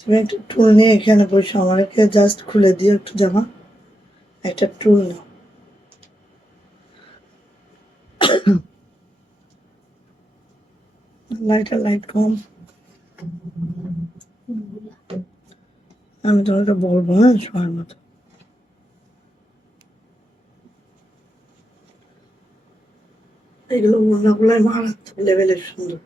তুমি একটা টুল নিয়ে এখানে বসে আমাকে জাস্ট খুলে দিও একটু জামা, একটা টুল নাও। লাইট কম, আমি তোমাকে বলবো হ্যাঁ শোয়ার মতো। এগুলো ওড়নাগুলাই মারাত্মক লেভেলের সুন্দর।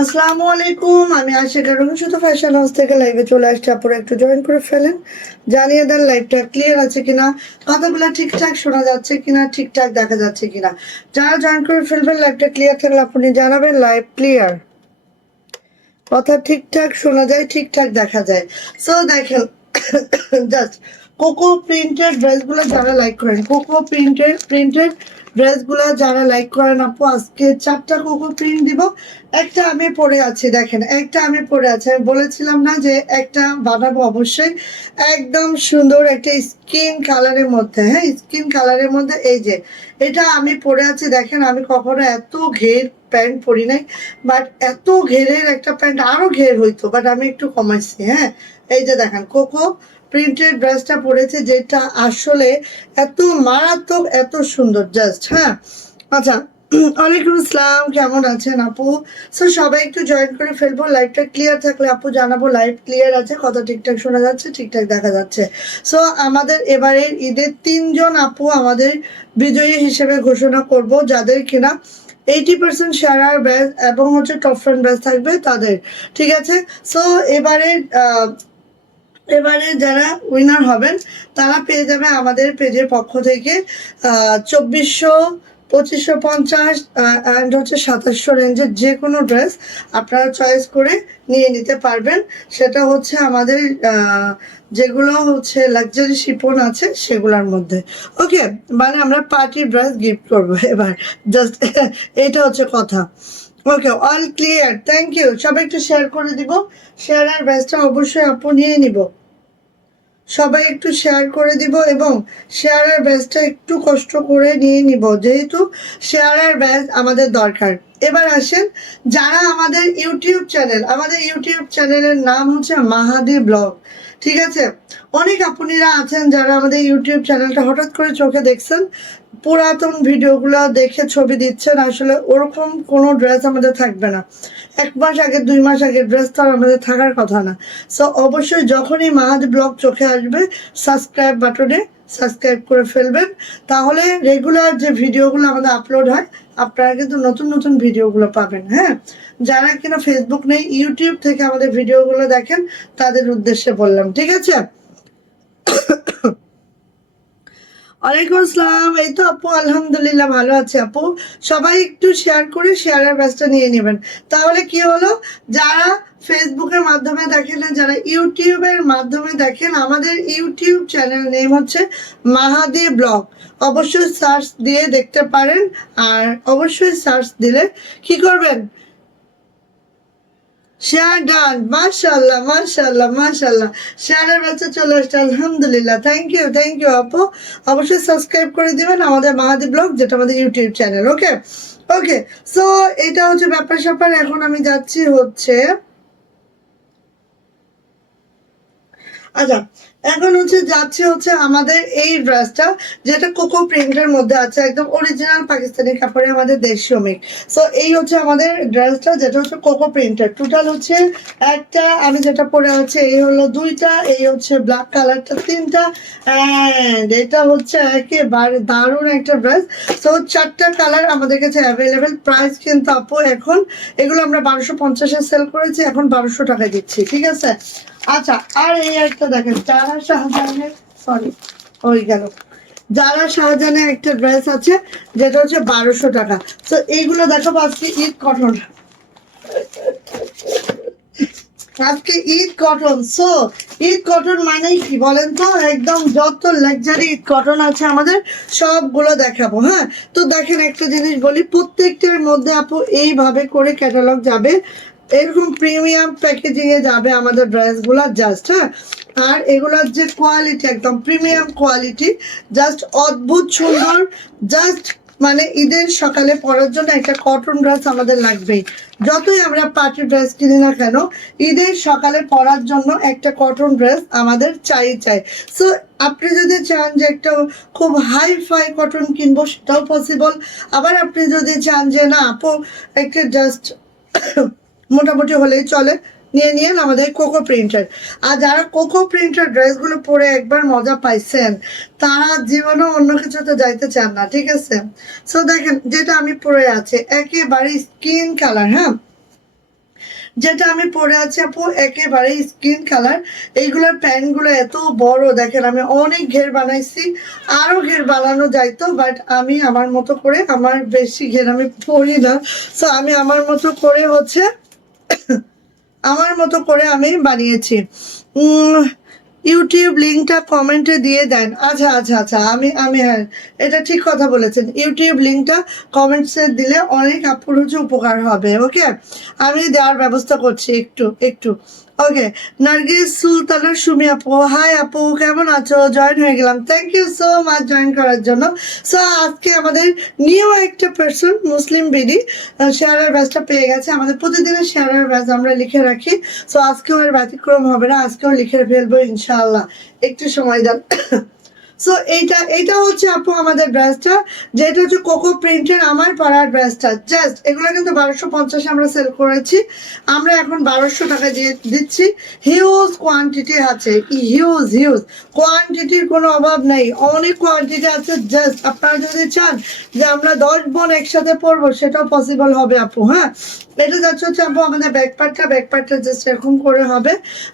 আসসালামু আলাইকুম, আমি আশিকা রুমি শুধু ফ্যাশন হাউস থেকে লাইভে চলে আসছি। আপনারা একটু জয়েন করে ফেলেন, জানিয়ে দেন লাইভটা ক্লিয়ার আছে কিনা, কথাগুলো ঠিকঠাক শোনা যাচ্ছে কিনা, ঠিকঠাক দেখা যাচ্ছে কিনা। যারা জয়েন করে ফেলবেন লাইভটা ক্লিয়ার থাকলে আপনি জানাবেন লাইভ ক্লিয়ার, কথা ঠিকঠাক শোনা যায়, ঠিকঠাক দেখা যায়। সো দেখেন জাস্ট কোকো প্রিন্টেড ড্রেসগুলো যারা লাইক করেন, কোকো প্রিন্টেড ড্রেসগুলো যারা লাইক করেন আপু, আজকে 4টা কোকো প্রিন্ট দিব। একটা আমি পরে আছি, দেখেন একটা আমি পরে আছি। আমি বলেছিলাম না যে একটা বানাবো অবশ্যই, একদম সুন্দর একটা স্কিন কালারের মধ্যে, হ্যাঁ স্কিন কালারের মধ্যে। এই যে এটা আমি পরে আছি, দেখেন আমি কখনো এত ঘের প্যান্ট পরি নাই, বাট এত ঘেরের একটা প্যান্ট আরো ঘের হইতো, বাট আমি একটু কমাইছি। হ্যাঁ এই যে দেখেন কোকো প্রিন্টেড ড্রেসটা পরেছে, যেটা আসলে এত মারাত্মক, এত সুন্দর জাস্ট। হ্যাঁ আচ্ছা, ওয়ালাইকুম আসসালাম, কেমন আছেন আপু? সো সবাই একটু জয়েন করে ফেলবো, লাইভটা ক্লিয়ার থাকলে আপু জানাবো লাইভ ক্লিয়ার আছে, কথা ঠিকঠাক শোনা যাচ্ছে, ঠিকঠাক দেখা যাচ্ছে। সো আমাদের এবারের ঈদের 3জন আপু আমাদের বিজয়ী হিসেবে ঘোষণা করব, যাদের কিনা 80% শেয়ার ব্যাচ এবং হচ্ছে টপ ফ্রেন্ড ব্যাচ থাকবে তাদের, ঠিক আছে? সো এবারে যারা উইনার হবেন তারা পেয়ে যাবে আমাদের পেজের পক্ষ থেকে 2400, 2550 অ্যান্ড হচ্ছে 2700 রেঞ্জের যে কোনো ড্রেস আপনারা চয়েস করে নিয়ে নিতে পারবেন। সেটা হচ্ছে আমাদের যেগুলো হচ্ছে লাক্সারি শিপন আছে সেগুলোর মধ্যে। ওকে, মানে আমরা পার্টি ড্রেস গিফট করবো এবার, জাস্ট এটা হচ্ছে কথা। ওকে, অল ক্লিয়ার, থ্যাংক ইউ। সবাই একটু শেয়ার করে দিব, শেয়ার আর ব্যাচটা অবশ্যই আপু নিয়ে নিব, সবাই একটু শেয়ার করে দিব এবং শেয়ার আর ব্যাচটা একটু কষ্ট করে নিয়ে নিব, যেহেতু শেয়ার আর ব্যাচ আমাদের দরকার। এবার আসেন, যারা আমাদের ইউটিউব চ্যানেলের নাম হচ্ছে মাহাদি ব্লগ, ঠিক আছে? অনেক আপুনিরা আছেন যারা আমাদের ইউটিউব চ্যানেলটা হঠাৎ করে চোখে দেখছেন, পুরাতন ভিডিওগুলো দেখে ছবি দিচ্ছেন, আসলে ওরকম কোনো ড্রেস আমাদের থাকবে না। 1 মাস আগে 2 মাস আগে ড্রেস তো আমাদের থাকার কথা না। সো অবশ্যই যখনই মাহাদি ব্লগ চোখে আসবে সাবস্ক্রাইব বাটনে সাবস্ক্রাইব করে ফেলবেন, তাহলে রেগুলার যে ভিডিওগুলো আমাদের আপলোড হয় আপনারা কিন্তু নতুন নতুন ভিডিওগুলো পাবেন। হ্যাঁ, যারা কিনা ফেসবুক নেই, ইউটিউব থেকে আমাদের ভিডিওগুলো দেখেন তাদের উদ্দেশ্যে বললাম, ঠিক আছে? ওয়ালাইকুম আসসালাম, এই তো আপু আলহামদুলিল্লাহ ভালো আছে আপু। সবাই একটু শেয়ার করে শেয়ারের ব্যাচটা নিয়ে নেবেন, তাহলে কি হলো, যারা ফেসবুকের মাধ্যমে দেখেন না, যারা ইউটিউবের মাধ্যমে দেখেন, আমাদের ইউটিউব চ্যানেল নেম হচ্ছে মাহাদি ব্লগ, অবশ্যই সার্চ দিয়ে দেখতে পারেন। আর অবশ্যই সার্চ দিলে কি করবেন, শেয়ার ডান, মাশাআল্লাহ মাশাআল্লাহ মাশাআল্লাহ। শেয়ারের বাচ্চা চলে আসছে, আলহামদুলিল্লাহ। থ্যাংক ইউ আপু। অবশ্যই সাবস্ক্রাইব করে দিবেন আমাদের মাহাদি ব্লগ, যেটা আমাদের ইউটিউব চ্যানেল। ওকে ওকে, সো এটা হচ্ছে ব্যাপার স্যাপার। এখন আমি যাচ্ছি হচ্ছে, আচ্ছা এখন হচ্ছে যাচ্ছে হচ্ছে আমাদের এই ড্রেসটা, যেটা কোকো প্রিন্টের মধ্যে আছে, একদম অরিজিনাল পাকিস্তানি কাপড়ে আমাদের দেশীয় মেক। সো এই হচ্ছে আমাদের ড্রেসটা, যেটা হচ্ছে কোকো প্রিন্টের। টোটাল হচ্ছে একটা, আমি যেটা পরে আছে এই হলো দুইটা, এই হচ্ছে ব্ল্যাক কালারটা তিনটা, অ্যান্ড এটা হচ্ছে একেবারে দারুণ একটা ড্রেস। সো চারটা কালার আমাদের কাছে অ্যাভেলেবেল। প্রাইস কিন্তু আপু এখন এগুলো আমরা 1250-এ সেল করেছি, এখন 1200 টাকায় দিচ্ছি, ঠিক আছে। আচ্ছা, আর এই একটা দেখেন, জারা শাহজাহানের, সরি ওই গেল, জারা শাহজাহানের একটা ড্রেস আছে, যেটা হচ্ছে 1200 টাকা। তো এইগুলো দেখাবো আজকে ঈদ কটন, আজকে Eid cotton. So Eid cotton মানেই কি বলেন তো, একদম যত লাক্সারি ঈদ কটন আছে আমাদের সবগুলো দেখাবো। হ্যাঁ, তো দেখেন একটা জিনিস বলি, প্রত্যেকটার মধ্যে আপু এইভাবে করে ক্যাটালগ যাবে, এরকম প্রিমিয়াম প্যাকেজিং এ যাবে আমাদের ড্রেসগুলো জাস্ট। হ্যাঁ, আর এগুলোর যে কোয়ালিটি, একদম প্রিমিয়াম কোয়ালিটি, জাস্ট অদ্ভুত সুন্দর। জাস্ট মানে ঈদের সকালে পরার জন্য একটা কটন ড্রেস আমাদের লাগবেই। যতই আমরা পার্টি ড্রেস কিনি না কেন, ঈদের সকালে পরার জন্য একটা কটন ড্রেস আমাদের চাই। সো আপনি যদি চান যে একটা খুব হাই ফাই কটন কিনবো, সেটাও পসিবল। আবার আপনি যদি চান যে না আপু একটা জাস্ট মোটামুটি হলেই চলে, নিয়ে নিন আমাদের কোকো প্রিন্টার। আর যারা কোকো প্রিন্টার ড্রেসগুলো পরে একবার মজা পাইছেন, তারা জীবনেও অন্য কিছুতে যাইতে চান না, ঠিক আছে। সো দেখেন যেটা আমি পরে আছি একেবারে স্কিন কালার। হ্যাঁ, যেটা আমি পরে আছি আপু একেবারে স্কিন কালার। এইগুলোর প্যান্টগুলো এত বড়, দেখেন আমি অনেক ঘের বানাইছি, আরো ঘের বানানো যাইতো, বাট আমি আমার মতো করে, আমার বেশি ঘের আমি পরি না। সো আমি আমার মতো করে হচ্ছে, আমার মতো করে আমি বানিয়েছি। ইউটিউব লিঙ্কটা কমেন্টে দিয়ে দেন। আচ্ছা, আমি হ্যাঁ, এটা ঠিক কথা বলেছেন। ইউটিউব লিঙ্কটা কমেন্টসে দিলে অনেক আপুর হচ্ছে উপকার হবে। ওকে, আমি দেওয়ার ব্যবস্থা করছি একটু। ওকে, নার্গিস সুলতানা সুমি আপু, হাই আপু, কেমন আছো? জয়েন হয়ে গেলাম, thank you so much join করার জন্য। সো আজকে আমাদের নিউ একটা পার্সন, মুসলিম বিডি, শেয়ারের ব্যাচটা পেয়ে গেছে। আমাদের প্রতিদিনের শেয়ারের ব্যাচ আমরা লিখে রাখি। সো আজকেও এর ব্যতিক্রম হবে না, আজকেও লিখে ফেলবো ইনশাআল্লাহ, একটু সময় দেন। সো এইটা হচ্ছে আপু আমাদের ব্রাশটা, যেটা হচ্ছে কোকো প্রিন্টের আমার পরার ব্রাশটা। জাস্ট এগুলো কিন্তু 1250 আমরা সেল করেছি, আমরা এখন 1200 টাকা দিয়ে দিচ্ছি। হিউজ কোয়ান্টিটি আছে, হিউজ কোয়ান্টিটির কোনো অভাব নেই, অনেক কোয়ান্টিটি আছে। জাস্ট আপনারা যদি চান যে আমরা 10 বোন একসাথে পরবো, সেটাও পসিবল হবে আপু। হ্যাঁ, এটা যাচ্ছে হচ্ছে আপু আমাদের ব্যাকপার্টটা জাস্ট এরকম করে হবে।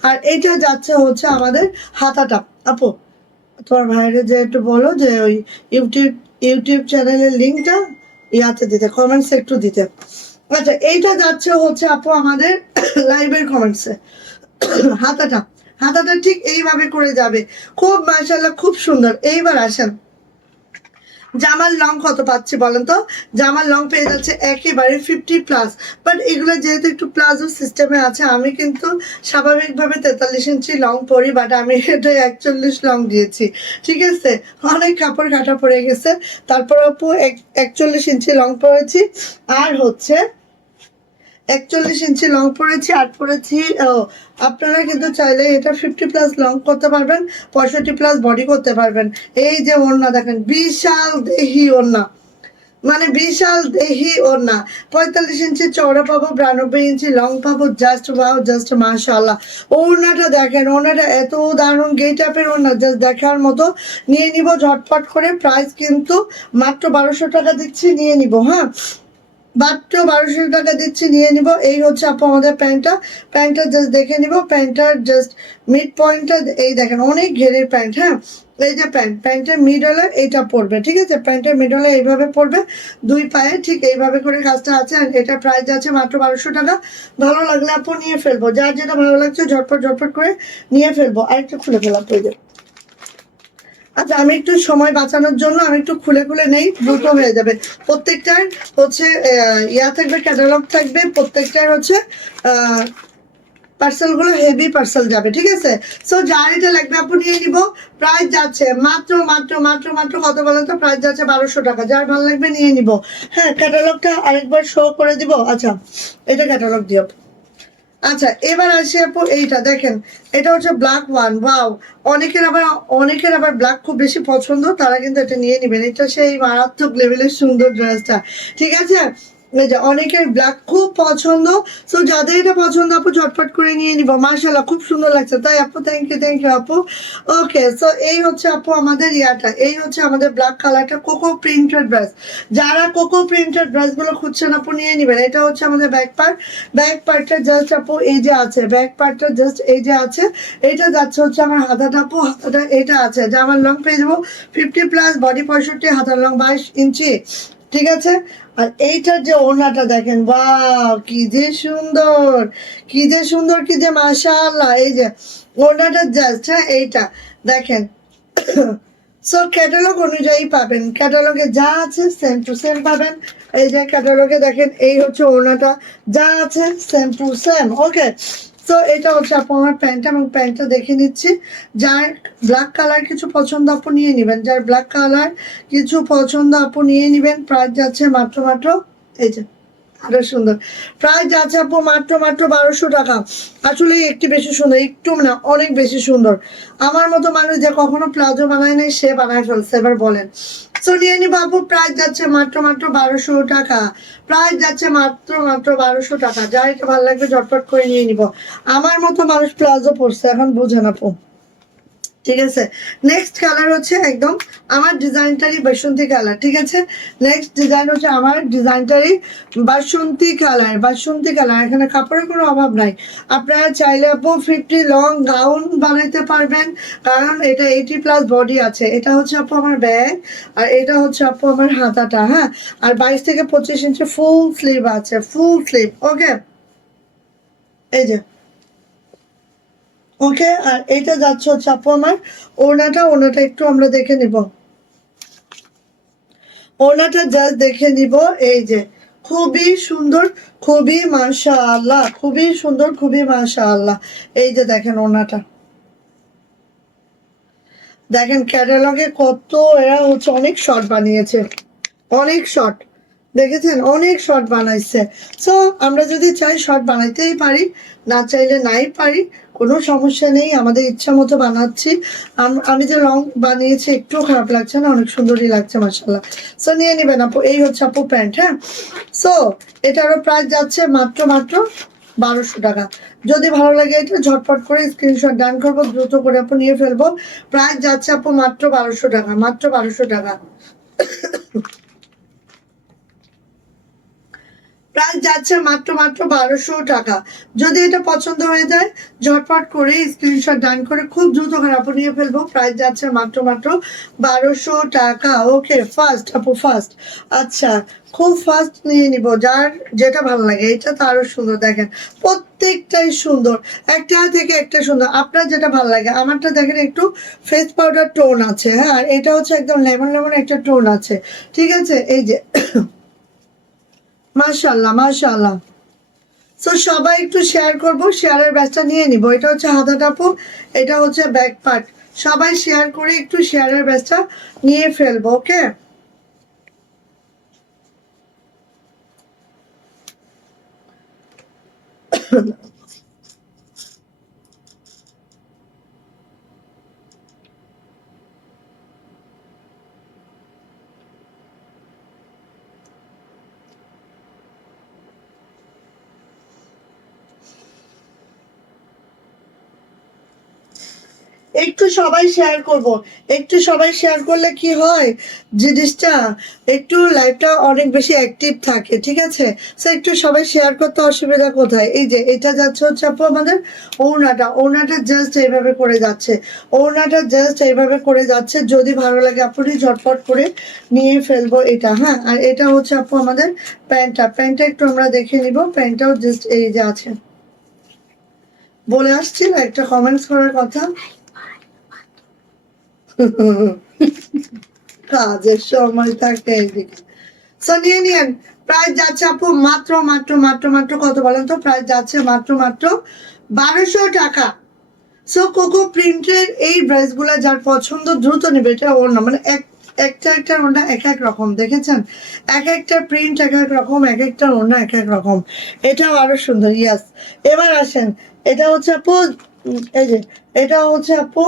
আর এটা যাচ্ছে হচ্ছে আমাদের হাতাটা। আপু তোমার ভাইরে যে একটু বলো যে ওই ইউটিউব চ্যানেলের লিঙ্কটা ইয়াতে দিতে, কমেন্টসে একটু দিতে। আচ্ছা, এইটা যাচ্ছে হচ্ছে আপু আমাদের লাইভের কমেন্টসে। হাতাটা হাতাটা ঠিক এইভাবে করে যাবে, খুব মাশাআল্লাহ, খুব সুন্দর। এইবার আসেন, জামার লং কত পাচ্ছি বলেন তো? জামার লং পেয়ে যাচ্ছে একেবারে 50+। বাট এগুলো যেহেতু একটু প্লাজো সিস্টেমে আছে, আমি কিন্তু স্বাভাবিকভাবে 43 ইঞ্চি লং পরি, বাট আমি এটা 41 লং দিয়েছি, ঠিক আছে। অনেক কাপড় কাটা পড়ে গেছে, তারপর আপু 41 ইঞ্চি লং পরেছি। আর হচ্ছে 41 ইঞ্চি লং পরেছি, আর পরেছি আপনারা কিন্তু চাইলে এটা 50+ লং করতে পারবেন, 65+ বডি করতে পারবেন। এই যে ওড়না দেখেন, বিশাল দেহি ওড়না, মানে বিশাল দেহি ওড়না। 45 ইঞ্চি চওড়া পাবো, 92 ইঞ্চি লং পাবো। জাস্ট ওয়াও, জাস্ট মাশাআল্লাহ। ওড়নাটা দেখেন, ওড়নাটা এত দারুণ গেট আপের ওড়না, জাস্ট দেখার মতো। নিয়ে নিব ঝটপট করে। প্রাইস কিন্তু মাত্র 1200 টাকা দিচ্ছি, নিয়ে নিব। হ্যাঁ, মাত্র 1200 টাকা দিচ্ছি, নিয়ে নিব। এই হচ্ছে আপু আমাদের প্যান্টটা জাস্ট দেখে নিব। প্যান্টটার জাস্ট মিড পয়েন্টটা এই দেখেন, অনেক ঘেরের প্যান্ট। হ্যাঁ, এই যে প্যান্টের মিডলে এইটা পড়বে, ঠিক আছে। প্যান্টের মিডলে এইভাবে পড়বে, দুই পায়ে ঠিক এইভাবে করে কাজটা আছে। আর এটা প্রাইস আছে মাত্র 1200 টাকা। ভালো লাগলে আপু নিয়ে ফেলবো, যার যেটা ভালো লাগছে ঝটপট করে নিয়ে ফেলবো। আর একটু খুলে ফেলা প্রয়োজন। আচ্ছা, আমি একটু সময় বাঁচানোর জন্য আমি একটু খুলে নেই, দ্রুত হয়ে যাবে। প্রত্যেকটার হচ্ছে ইয়া থাকবে, ক্যাটালগ থাকবে, প্রত্যেকটার হচ্ছে পার্সেল গুলো হেভি পার্সেল যাবে, ঠিক আছে। সো যার এটা লাগবে আপু নিয়ে নিব। প্রাইস যাচ্ছে মাত্র মাত্র মাত্র মাত্র কত বলেন তো? প্রাইস যাচ্ছে 1200 টাকা। যার ভালো লাগবে নিয়ে নিব। হ্যাঁ, ক্যাটালগটা আরেকবার শো করে দিব। আচ্ছা, এটা ক্যাটালগ দিও। আচ্ছা, এবার আসি আপু, এইটা দেখেন, এটা হচ্ছে ব্ল্যাক ওয়ান। ওয়াও, অনেকের আবার ব্ল্যাক খুব বেশি পছন্দ, তারা কিন্তু এটা নিয়ে নেবেন। এটা সেই মারাত্মক লেভেলের সুন্দর ড্রেসটা, ঠিক আছে। এই যে অনেকের ব্ল্যাক খুব পছন্দ, সো যাদের এটা পছন্দ আপু ঝটপট করে নিয়ে নিব। মার্শাল্লাহ, খুব সুন্দর লাগছে, তাই আপু থ্যাংক ইউ আপু। ওকে, সো এই হচ্ছে আপু আমাদের ইয়াটা, এই হচ্ছে আমাদের ব্ল্যাক কালারটা কোকো প্রিন্টেড ড্রেস। যারা কোকো প্রিন্টেড ড্রেসগুলো খুঁজছেন আপু নিয়ে নেবেন। এটা হচ্ছে আমাদের ব্যাক পার্টটা জাস্ট আপু এই যে আছে, ব্যাক পার্টটা জাস্ট এই যে আছে। এটা যাচ্ছে হচ্ছে আমার হাতাটা আপু, হাতাটা এটা আছে যে আমার লং পেয়ে যাবো 50+, বডি 65, হাতার লং 22 ইঞ্চি, ঠিক আছে। আর এইটার যে ওড়নাটা দেখেন, বাহ কি যে সুন্দর, কি যে সুন্দর, কি যে মাশাআল্লাহ। এই যে ওড়নাটা জাস্ট, হ্যাঁ এইটা দেখেন। সো ক্যাটালগ অনুযায়ী পাবেন, ক্যাটালগে যা আছে সেম টু সেম পাবেন। এই যে ক্যাটালগে দেখেন, এই হচ্ছে ওড়নাটা, যা আছে সেম টু সেম। ওকে, তো এটা হচ্ছে আপু আমার প্যান্ট, এবং প্যান্টটা দেখে নিচ্ছি। যার ব্ল্যাক কালার কিছু পছন্দ আপু নিয়ে নেবেন, যার ব্ল্যাক কালার কিছু পছন্দ আপু নিয়ে নেবেন। প্রাইস যাচ্ছে মাত্র মাত্র, এই যে আরো সুন্দর, প্রাইস যাচ্ছে আপু মাত্র মাত্র 1200 টাকা। আসলে একটু বেশি সুন্দর, একটু না অনেক বেশি সুন্দর। আমার মতো মানুষ যে কখনো প্লাজো বানায় নাই, সে বানায় ফেলছে, এবার বলেন। সো নিয়ে নিবো আপু, প্রাইস যাচ্ছে মাত্র মাত্র 1200 টাকা। প্রাইস যাচ্ছে মাত্র মাত্র 1200 টাকা। যার এটা ভালো লাগবে ঝটপট করে নিয়ে নিব। আমার মতো মানুষ প্লাজো পরছে, এখন বুঝেন আপু, ঠিক আছে। নেক্সট কালার হচ্ছে একদম আমার ডিজাইনটারই বাসন্তী কালার, ঠিক আছে। নেক্সট ডিজাইন হচ্ছে আমার ডিজাইনটারই বাসন্তী কালার। এখানে কাপড়ের কোনো অভাব নাই। আপনারা চাইলে আপু 50 লং গাউন বানাইতে পারবেন, কারণ এটা 80+ বডি আছে। এটা হচ্ছে আপু আমার ব্যাগ, আর এটা হচ্ছে আপু আমার হাতাটা, হ্যাঁ। আর 22 থেকে 25 ইঞ্চি ফুল স্লিভ আছে, ফুল স্লিভ। ওকে, এই যে ওকে। আর এইটা যাচ্ছে হচ্ছে আপু আমার ওড়নাটা একটু আমরা দেখে নিব। ওড়নাটা জাস্ট দেখে নিব। এই যে খুবই সুন্দর, খুবই মাশাআল্লাহ, খুবই সুন্দর, খুবই মাশাআল্লাহ। এই যে দেখেন ওড়নাটা, দেখেন ক্যাটালগে কত, এরা হচ্ছে অনেক শর্ট বানিয়েছে, অনেক শর্ট, দেখেছেন অনেক শর্ট বানাইছে। সো আমরা যদি চাই শর্ট বানাইতেই পারি, না চাইলে নাই পারি, কোনো সমস্যা নেই। আমাদের ইচ্ছা মতো বানাচ্ছি। আমি যে লং বানিয়েছি একটুও খারাপ লাগছে না, অনেক সুন্দরই লাগছে মাশাআল্লাহ। সো নিয়ে নেবেন আপু, এই হচ্ছে আপু প্যান্ট, হ্যাঁ। সো এটারও প্রাইস যাচ্ছে মাত্র মাত্র 1200 টাকা। যদি ভালো লাগে এটা ঝটপট করে স্ক্রিনশট ডান করবো, দ্রুত করে আপু নিয়ে ফেলবো। প্রাইস যাচ্ছে আপু মাত্র 1200 টাকা, মাত্র 1200 টাকা। প্রাইস যাচ্ছে মাত্র মাত্র 1200 টাকা। যদি এটা পছন্দ হয়ে যায় ঝটপট করে স্ক্রিনশট ডান করে খুব দ্রুত করে আপু নিয়ে ফেলবো। প্রাইস যাচ্ছে মাত্র মাত্র 1200 টাকা। ওকে, ফার্স্ট আপু ফার্স্ট। আচ্ছা, খুব ফার্স্ট নিয়ে নিব, যার যেটা ভালো লাগে। এটা তো আরো সুন্দর, দেখেন প্রত্যেকটাই সুন্দর, একটা থেকে একটা সুন্দর। আপনার যেটা ভালো লাগে, আমারটা দেখেন একটু ফেস পাউডার টোন আছে, হ্যাঁ। আর এটা হচ্ছে একদম লেমন লেমন একটা টোন আছে, ঠিক আছে। এই যে মাশাআল্লাহ মাশাআল্লাহ। সো সবাই একটু শেয়ার করব, শেয়ারের ব্যাচটা নিয়ে নিব। এটা হচ্ছে হাতাটা আপু, এটা হচ্ছে ব্যাক পার্ট। সবাই শেয়ার করে একটু শেয়ারের ব্যাচটা নিয়ে ফেলবো। ওকে, একটু সবাই শেয়ার করব। একটু সবাই শেয়ার করলে কি হয়, জিনিসটা একটু লাইভটা অনেক বেশি অ্যাক্টিভ থাকে, ঠিক আছে। সো একটু সবাই শেয়ার করতে অসুবিধা কোথায়। এই যে এটা যাচ্ছে হচ্ছে আপু আমাদের ওড়নাটা জাস্ট এইভাবে করে যাচ্ছে, ওড়নাটা জাস্ট এইভাবে করে যাচ্ছে। যদি ভালো লাগে আপনি ঝটপট করে নিয়ে ফেলবো এটা, হ্যাঁ। আর এটা হচ্ছে আপু আমাদের প্যান্টটা একটু আমরা দেখে নিব। প্যান্টটাও জাস্ট এই যে আছে, বলে আসছি না একটা কমেন্টস করার কথা। কাজের সময় থাকে এদিকে। সো নিয়ে নিয়েন। প্রাইস যাচ্ছে আপু মাত্র মাত্র মাত্র মাত্র কত বলেন তো? প্রাইস যাচ্ছে মাত্র মাত্র 1200 টাকা। সো কোকো প্রিন্টের এই ড্রেসগুলো যার পছন্দ দ্রুত নেবে। এটা ওড়না মানে একটা ওড়না এক এক রকম, দেখেছেন? এক একটা প্রিন্ট এক এক রকম, এক একটা ওড়না এক এক রকম। এটাও আরো সুন্দর। ইয়াস, এবার আসেন, এটা হচ্ছে আপু, এই যে এটা হচ্ছে আপু,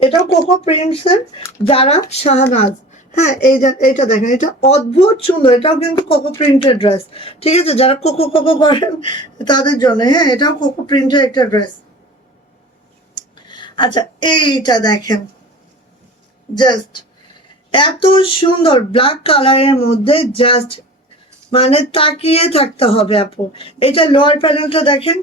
এটাও কোকো প্রিন্টসের যারা শাহনাজ। হ্যাঁ, এইটা দেখেন, এটা অদ্ভুত সুন্দর। এটাও কিন্তু কোকো প্রিন্টের ড্রেস, ঠিক আছে? যারা কোকো কোকো করেন তাদের জন্য। হ্যাঁ, এটাও কোকো প্রিন্টের একটা ড্রেস। আচ্ছা, এইটা দেখেন, জাস্ট এত সুন্দর ব্ল্যাক কালারের মধ্যে, জাস্ট মানে তাকিয়ে থাকতে হবে আপু। এটা লোয়ার প্যানেলটা দেখেন,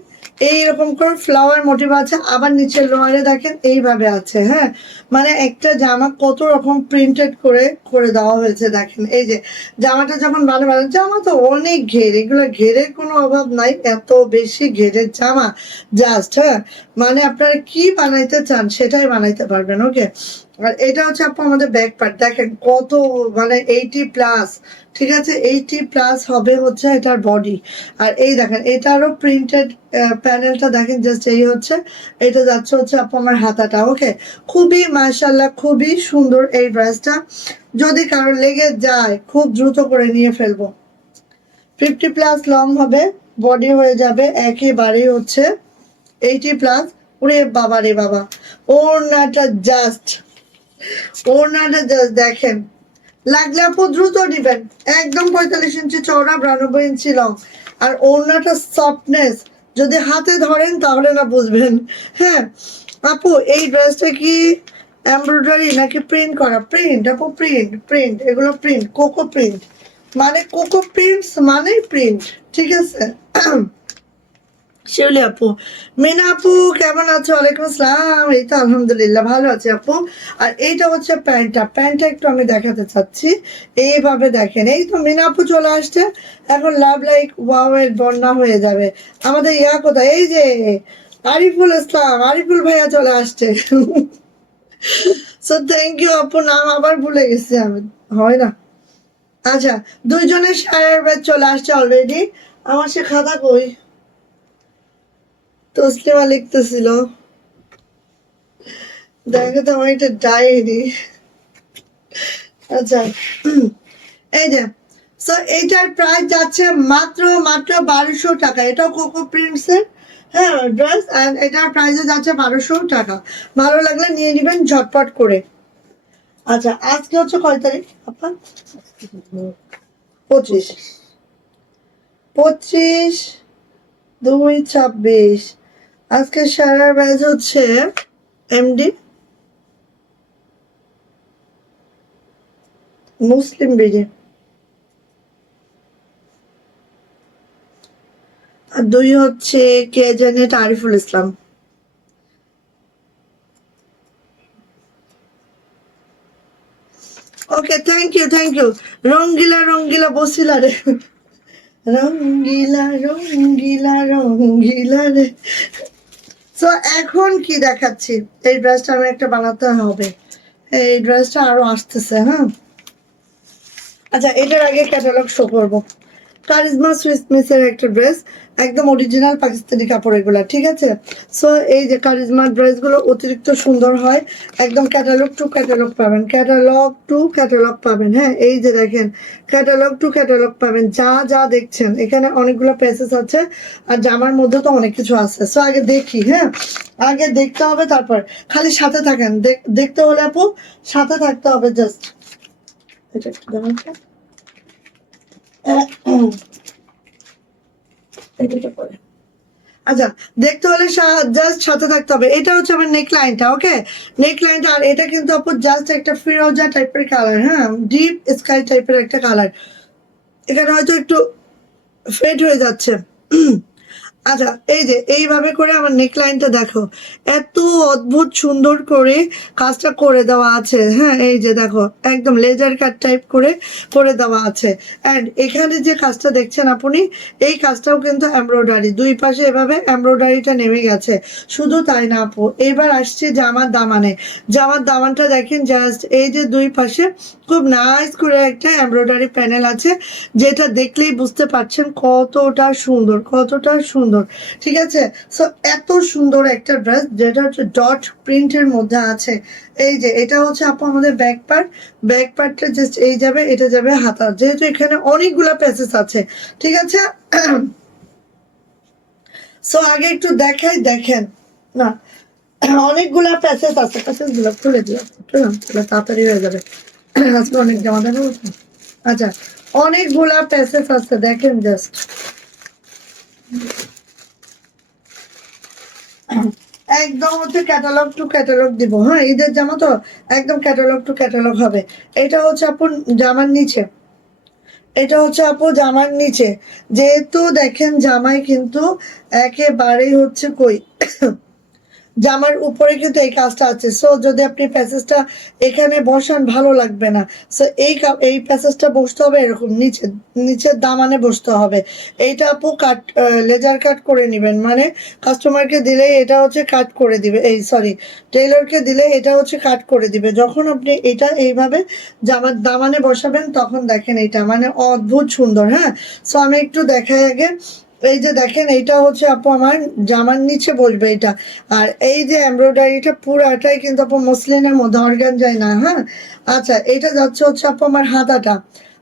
এইরকম করে ফ্লাওয়ার মোটিভ আছে, আবার নিচের লোয়ারে দেখেন এইভাবে আছে। হ্যাঁ, মানে একটা জামা কত রকম প্রিন্টেড করে করে দেওয়া হয়েছে দেখেন। এই যে জামাটা যখন ভালো জামা তো অনেক ঘের, এগুলো ঘেরের কোনো অভাব নাই, এত বেশি ঘেরের জামা। জাস্ট হ্যাঁ, মানে আপনারা কি বানাইতে চান সেটাই বানাইতে পারবেন। ওকে, আর এটা হচ্ছে আপু আমাদের ব্যাক পার্ট, দেখেন কত মানে 80+, ঠিক আছে? 80+ হবে হচ্ছে এটার বডি। আর এই দেখেন এটারও প্রিন্টেড প্যানেলটা দেখেন, জাস্ট এই হচ্ছে, এটা যাচ্ছে হচ্ছে আপু আমার হাতাটা। ওকে, খুবই মাশাআল্লাহ, খুবই সুন্দর এই ড্রেসটা। যদি কারো লেগে যায় খুব দ্রুত করে নিয়ে ফেলবো। 50+ লং হবে, বডি হয়ে যাবে একেবারে হচ্ছে 80+। ওরে বাবা রে বাবা, ওড়নাটা জাস্ট, ওড়নাটা জাস্ট দেখেন। লাগলে আপু দ্রুত নিবেন, একদম 45 ইঞ্চি চওড়া, 92 ইঞ্চি লং। আর ওড়নাটা সফটনেস যদি হাতে ধরেন তাহলে না বুঝবেন। হ্যাঁ আপু, এই ড্রেসটা কি এমব্রয়ডারি নাকি প্রিন্ট করা? প্রিন্ট আপু, প্রিন্ট প্রিন্ট, এগুলো প্রিন্ট, কোকো প্রিন্ট। মানে কোকো প্রিন্টস মানে প্রিন্ট, ঠিক আছে? শিউলি আপু, মিনা আপু কেমন আছো? ওয়ালাইকুম আসসালাম। এই তো আলহামদুলিল্লাহ ভালো আছি আপু। আর এইটা হচ্ছে প্যান্টটা একটু আমি দেখাতে চাচ্ছি। এইভাবে দেখেন, এই তো মিনা আপু চলে আসছে। এখন লাভ লাইক ওয়াও এর বন্যা হয়ে যাবে। আমাদের ইয়া কোথায়? এই যে আরিফুল ইসলাম, আরিফুল ভাইয়া চলে আসছে। সো থ্যাংক ইউ আপু, নাম আবার ভুলে গেছি আমি, হয় না। আচ্ছা, দুইজনের শায়ার ব্যাচ চলে আসছে অলরেডি। আমার সে খাতা কই? তসলিমা লিখতেছিল, দেখো তো আমার একটা ডায়েরি। আচ্ছা, এই যে, সো এইটার প্রাইস যাচ্ছে মাত্র মাত্র 1200 টাকা। এটাও কোকো প্রিন্টস এর হ্যাঁ ড্রেস, আর এটার প্রাইসে যাচ্ছে 1200 টাকা। ভালো লাগলে নিয়ে নিবেন ঝটপট করে। আচ্ছা, আজকে হচ্ছে কয় তারিখ আপনার? 25, 25/2/26। আজকে সারা ব্যাচ হচ্ছে এমডি মুসলিম ব্রিজে, আর 2 হচ্ছে কে জানে আরিফুল ইসলাম। ওকে, থ্যাংক ইউ থ্যাংক ইউ। রঙ্গিলা রঙ্গিলা বসিলা রে, রঙ্গিলা রঙ্গিলা রঙ্গিলা রে। তো এখন কি দেখাচ্ছি, এই ড্রেসটা আমি একটা বানাতে হবে। এই ড্রেসটা আরো আসতেছে। হ্যাঁ, আচ্ছা, এটার আগে ক্যাটালগ শো করবো। কারিজমা সুইস মিসের একটা ড্রেস, একদম অরিজিনাল পাকিস্তানি কাপড় এগুলা, ঠিক আছে? সো এই যে কারিজমার ড্রেসগুলো অতিরিক্ত সুন্দর হয়। একদম ক্যাটালগ টু ক্যাটালগ পাবেন, ক্যাটালগ টু ক্যাটালগ পাবেন। হ্যাঁ, এই যে দেখেন, ক্যাটালগ টু ক্যাটালগ পাবেন। যা যা দেখছেন এখানে অনেকগুলো প্যাসেজ আছে, আর জামার মধ্যে তো অনেক কিছু আছে। সো আগে দেখি, হ্যাঁ আগে দেখতে হবে, তারপর খালি সাথে থাকেন। দেখতে হলে আপু সাথে থাকতে হবে। জাস্ট এটা একটু দেখান তো। আচ্ছা, দেখতে হলে জাস্ট সাথে থাকতে হবে। এটা হচ্ছে আমার নেক লাইনটা। ওকে, নেক লাইনটা। আর এটা কিন্তু আপু জাস্ট একটা ফিরোজা টাইপের কালার, হ্যাঁ ডিপ স্কাই টাইপের একটা কালার। এখানে হয়তো একটু ফেড হয়ে যাচ্ছে। আচ্ছা, এই যে এইভাবে করে আমার নেক লাইনটা দেখো, এত অদ্ভুত সুন্দর করে কাজটা করে দেওয়া আছে। হ্যাঁ, এই যে দেখো একদম লেজার কাট টাইপ করে করে দেওয়া আছে। অ্যান্ড এখানে যে কাজটা দেখছেন আপনি, এই কাজটাও কিন্তু এমব্রয়ডারি, দুই পাশে এভাবে এমব্রয়ডারিটা নেমে গেছে। শুধু তাই না আপু, এবার আসছে জামার দামানে। জামার দামানটা দেখেন, জাস্ট এই যে দুই পাশে খুব নাইস করে একটা এমব্রয়ডারি প্যানেল আছে, যেটা দেখলেই বুঝতে পারছেন কতটা সুন্দর, কতটা সুন্দর। সুন্দর, ঠিক আছে। সো এত সুন্দর একটা ড্রেস যেটা হচ্ছে ডট প্রিন্টের মধ্যে আছে। এই যে এটা হচ্ছে আপু আমাদের ব্যাক পার্টটা জাস্ট এই যাবে, এটা যাবে হাতা, যেহেতু এখানে অনেকগুলা প্যাসেজ আছে, ঠিক আছে। সো আগে একটু দেখাই, দেখেন না, অনেকগুলা প্যাসেজ আছে, প্যাসেজ গুলো খুলে দিলাম, তাড়াতাড়ি হয়ে যাবে, আজকে অনেক জামা দেখাবো তো। আচ্ছা, অনেকগুলা প্যাসেজ আছে, দেখেন জাস্ট একদম হচ্ছে ক্যাটালগ টু ক্যাটালগ দিব। হ্যাঁ, ঈদের জামা তো একদম ক্যাটালগ টু ক্যাটালগ হবে। এটা হচ্ছে আপু জামার নিচে, এটা হচ্ছে আপু জামার নিচে, যেহেতু দেখেন জামাই কিন্তু একেবারেই হচ্ছে কই জামার উপরে কিন্তু এই কাজটা আছে। সো যদি আপনি প্যাসেজটা এখানে বসান ভালো লাগবে না। সো এই প্যাসেজটা বসতে হবে এরকম নিচে, নিচের দামানে বসতে হবে। এইটা আপু কাট, লেজার কাট করে নেবেন, মানে কাস্টমারকে দিলে এটা হচ্ছে কাট করে দিবে, এই সরি টেইলরকে দিলে এটা হচ্ছে কাট করে দিবে। যখন আপনি এটা এইভাবে জামার দামানে বসাবেন তখন দেখেন এটা মানে অদ্ভুত সুন্দর। হ্যাঁ, সো আমি একটু দেখাই আগে। এই যে দেখেন এইটা হচ্ছে আপু আমার জামার নিচে বসবে এটা। আর এই যে এমব্রয়ডারিটা পুরাটাই কিন্তু আপু মসলিনের মধ্যে, অর্গানজাই না। হ্যাঁ, আচ্ছা, এটা যাচ্ছে হচ্ছে আপু আমার হাতাটা,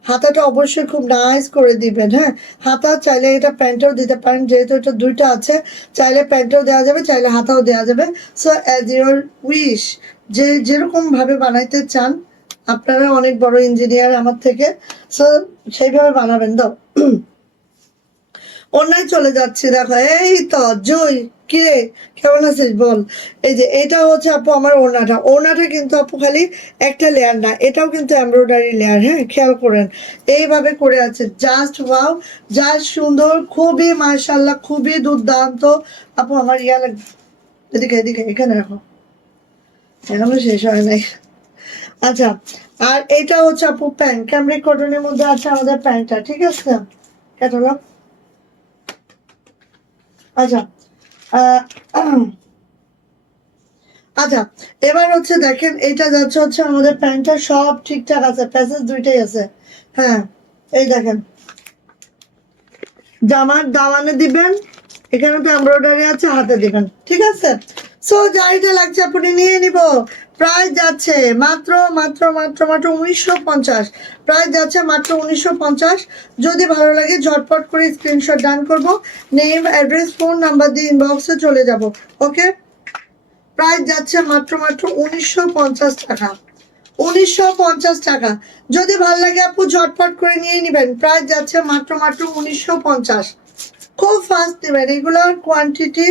হাতাটা অবশ্যই খুব নাইস করে দিবেন। হ্যাঁ, হাতা চাইলে এটা প্যান্টও দিতে পারেন, যেহেতু এটা দুইটা আছে, চাইলে প্যান্টও দেওয়া যাবে, চাইলে হাতাও দেওয়া যাবে। সো অ্যাজ ইউর উইশ, যে যেরকম ভাবে বানাইতে চান, আপনারা অনেক বড় ইঞ্জিনিয়ার আমার থেকে, সো সেইভাবে বানাবেন। দাও অন্যায় চলে যাচ্ছে, দেখো এই তো জয়, কিরে কেমন আছিস বল। এই যে এটা হচ্ছে আপু আমার ওড়নাটা, ওড়নাটা কিন্তু আপু খালি একটা লেয়ার না, এটাও কিন্তু এমব্রয়ডারি লেয়ার। হ্যাঁ, খেয়াল করেন এইভাবে করে আছে, জাস্ট ওয়াও, জাস্ট সুন্দর, খুবই মাশাআল্লাহ, খুবই দুর্দান্ত। আপু আমার ইয়া লাগবে, এদিকে এদিকে, এখানে রাখো, এখনো শেষ হয় নাই। আচ্ছা, আর এটা হচ্ছে আপু প্যান্ট, ক্যামরিক কটনের মধ্যে আছে আমাদের প্যান্টটা, ঠিক আছে, ক্যাটালগ। আচ্ছা, আহ, আচ্ছা, এবার হচ্ছে দেখেন এটা যাচ্ছে হচ্ছে আমাদের প্যান্টটা সব ঠিকঠাক আছে, প্যাসেজ দুইটাই আছে। হ্যাঁ, এই দেখেন জামার দামানে দিবেন, এখানে তো এমব্রয়ডারি আছে, হাতে দিবেন, ঠিক আছে। সো যাইটা লাগছে আপনি নিয়ে নিব। প্রাইস যাচ্ছে মাত্র মাত্র মাত্র মাত্র 1950, প্রাইস যাচ্ছে মাত্র 1950। যদি ভালো লাগে ঝটপট করে স্ক্রিনশট ডান করব, নেম অ্যাড্রেস ফোন নাম্বার দিয়ে ইনবক্সে চলে যাব। ওকে, প্রাইস যাচ্ছে মাত্র মাত্র 1950 টাকা, 1950 টাকা। যদি ভালো লাগে আপু ঝটপট করে নিয়ে নেবেন, প্রাইস যাচ্ছে মাত্র মাত্র 1950। খুব ফাস্ট নেবেন, এগুলোর কোয়ান্টিটি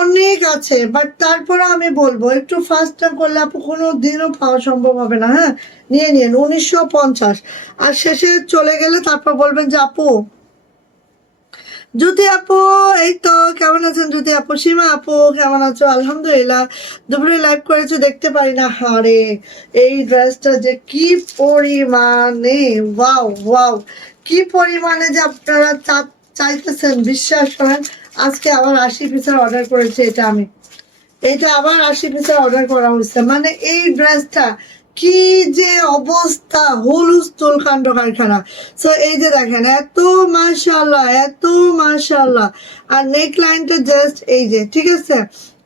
অনেক আছে, বাট তারপরে আমি বলবো একটু ফাস্ট না করলে আপু কোনো দিনও পাওয়া সম্ভব হবে না। হ্যাঁ, নিয়ে নিন 1950। আর শেষে চলে গেলে তারপর বলবেন যে আপু, জ্যোতি আপু, এই তো কেমন আছেন জ্যোতি আপু, সীমা আপু কেমন আছো, আলহামদুলিল্লাহ। দুপুরে লাইভ করেছো দেখতে পারি না, হারে এই ড্রেসটা যে কি পরিমাণে, ওয়াও ওয়াও, কি পরিমাণে যে আপনারা চাইতেছেন, বিশ্বাস করেন। আজকে আবার 80 পিসের অর্ডার করেছি, এটা আমি, এটা আবার 80 পিসের অর্ডার করা হয়েছে, মানে এই ড্রেসটা কি যে অবস্থা, হুলুস্থুল কাণ্ড কারখানা। সো এই যে দেখেন এত মাশাআল্লাহ, এত মাশাআল্লাহ। আর নেক লাইনটা জাস্ট এই যে, ঠিক আছে,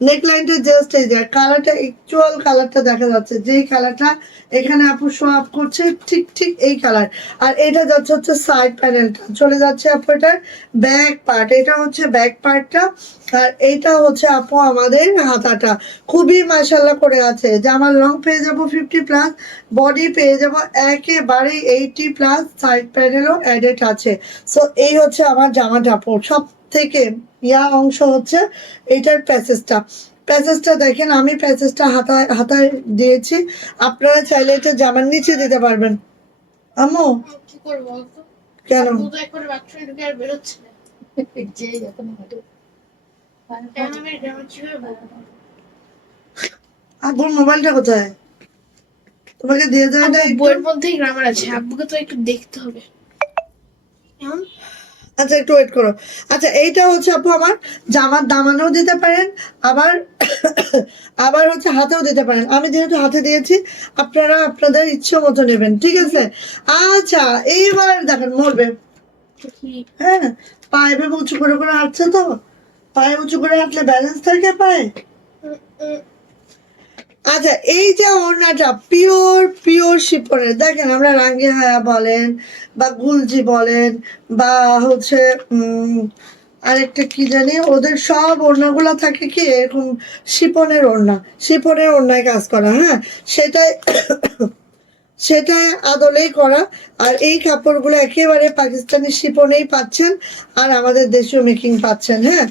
নেক লাইনটা জাস্ট এই যে কালারটা, অ্যাকচুয়াল কালারটা দেখা যাচ্ছে, যেই কালারটা এখানে আপু শো আপ করছে, ঠিক ঠিক এই কালার। আর এটা যাচ্ছে হচ্ছে সাইড প্যানেলটা, চলে যাচ্ছে আপু এটার ব্যাক পার্ট, এটা হচ্ছে ব্যাক পার্টটা। আর এইটা হচ্ছে আপু আমাদের হাতাটা, খুবই মাশাআল্লাহ করে আছে। জামার লং পেয়ে যাবো 50+, বডি পেয়ে যাবো একেবারে 80+, সাইড প্যানেলও অ্যাডেড আছে। সো এই হচ্ছে আমার জামাটা আপু, সব থেকে ইয়া অংশ হচ্ছে এইটার প্যাসেজটা। প্যাসেজটা দেখেন, আমি প্যাসেজটা হাতায় হাতায় দিয়েছি, আপনারা চাইলে এটা জামার নিচে দিতে পারবেন। আম্মু কি করবো কেন, একবার বাথরুমে ঢুকে আর বেরোচ্ছে না, যে এখন আব্বুর মোবাইলটা কোথায়, তোমাকে দিয়ে দেয় না? বইয়ের মধ্যেই গ্রামার আছে, আব্বুকে তো একটু দেখতে হবে। আচ্ছা একটু ওয়েট করো। আচ্ছা, এইটা হচ্ছে আপু আমার জামার দামানেও দিতে পারেন, আবার আবার হচ্ছে হাতেও দিতে পারেন। আমি যেহেতু হাতে দিয়েছি, আপনারা আপনাদের ইচ্ছে মতো নেবেন, ঠিক আছে। আচ্ছা, এইবার দেখেন মরবে, হ্যাঁ পায়ে উঁচু করে করে হাঁটছে তো, পায়ে উঁচু করে হাঁটলে ব্যালেন্স থাকে পায়ে। আচ্ছা, এই যে ওড়নাটা পিওর পিওর শিপনের, দেখেন আমরা রাঙ্গি হায়া বলেন বা গুলজি বলেন বা হচ্ছে আরেকটা কি জানি, ওদের সব ওড়নাগুলো থাকে কি এরকম শিপনের ওড়না, শিপনের ওড়নায় কাজ করা, হ্যাঁ সেটাই সেটাই আদলেই করা। আর এই কাপড়গুলো একেবারে পাকিস্তানি শিপনেই পাচ্ছেন, আর আমাদের দেশীয় মেকিং পাচ্ছেন, হ্যাঁ।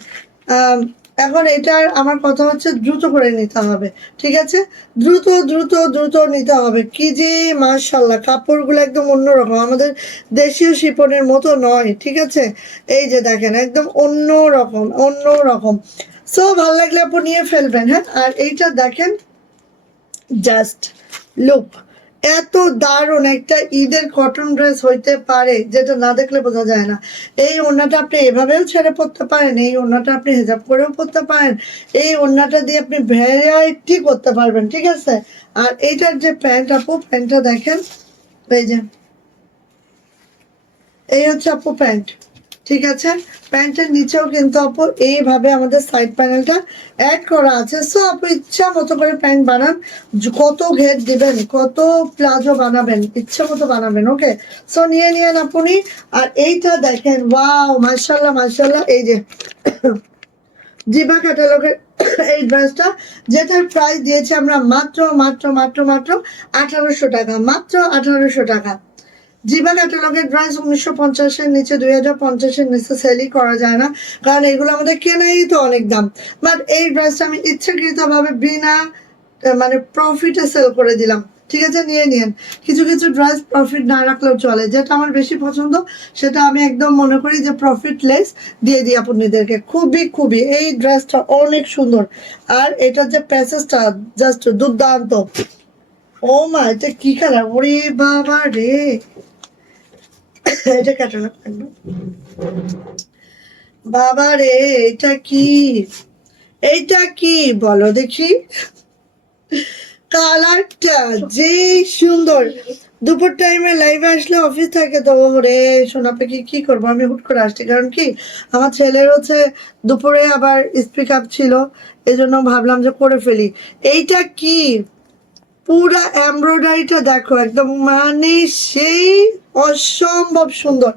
এখন এটার আমার কথা হচ্ছে দ্রুত করে নিতে হবে, ঠিক আছে, দ্রুত দ্রুত দ্রুত নিতে হবে। কি যে মাশাল্লাহ, কাপড়গুলো একদম অন্যরকম, আমাদের দেশীয় শিপনের মতো নয়, ঠিক আছে। এই যে দেখেন একদম অন্য রকম অন্য রকম। সো ভালো লাগলে আপু নিয়ে ফেলবেন, হ্যাঁ। আর এইটা দেখেন, জাস্ট লুক, এত দারুণ একটা ঈদের কটন ড্রেস হইতে পারে যেটা না দেখলে বোঝা যায় না। এই ওড়নাটা আপনি এভাবেও ছেড়ে পরতে পারেন, এই ওড়নাটা আপনি হেজাব করেও পরতে পারেন, এই ওড়নাটা দিয়ে আপনি ভ্যারাইটি করতে পারবেন, ঠিক আছে। আর এইটার যে প্যান্ট আপু, প্যান্টটা দেখেন, এই যে এই হচ্ছে আপু প্যান্ট, ঠিক আছে। প্যান্টের নিচেও কিন্তু আপু এইভাবে আমাদের সাইড প্যানেলটা অ্যাড করা আছে। সো আপু ইচ্ছা মতো করে প্যান্ট বানান, কত ঘের দিবেন, কত প্লাজো বানাবেন, ইচ্ছা মতো বানাবেন, ওকে। সো নিয়ে নিয়েন আপনি। আর এইটা দেখেন, ওয়াও মাশাল্লাহ মাশাল্লাহ, এই যে জিবা ক্যাটালগের এই ড্রেসটা, যেটার প্রাইস দিয়েছি আমরা মাত্র মাত্র মাত্র মাত্র 1800 টাকা, মাত্র 1800 টাকা। জিবা ক্যাটালগের ড্রেস 1950-এর নিচে, 2050-এর নিচে সেলই করা যায় না, কারণ এগুলো আমাদের কেনাই তো অনেক দাম। বাট এই ড্রেসটা আমি ইচ্ছাকৃতভাবে বিনা মানে প্রফিটে সেল করে দিলাম, ঠিক আছে, নিয়ে নিন। কিছু কিছু ড্রেস প্রফিট না রাখলেও চলে, যেটা আমার বেশি পছন্দ সেটা আমি একদম মনে করি যে প্রফিটলেস দিয়ে দিই আপনাদেরকে। খুবই খুবই এই ড্রেসটা অনেক সুন্দর, আর এটার যে প্যাসেজটা জাস্ট দুর্দান্ত। ও মা, এটা কি কালার, ওরে বাবা রে, এটা ক্যাটালগ থাকবে, বাবা রে, এটা কি, এইটা কি বলো দেখি, কালারটা যে সুন্দর। দুপুর টাইমে লাইভে আসলে অফিস থাকে তো রে সোনা পাখি, কি করবো আমি হুট করে আসছি, কারণ কি আমার ছেলের হচ্ছে দুপুরে আবার স্পিক আপ ছিল, এই জন্য ভাবলাম যে করে ফেলি। এইটা কি, পুরা এমব্রয়ডারিটা দেখো একদম, মানে সেই অসম্ভব সুন্দর।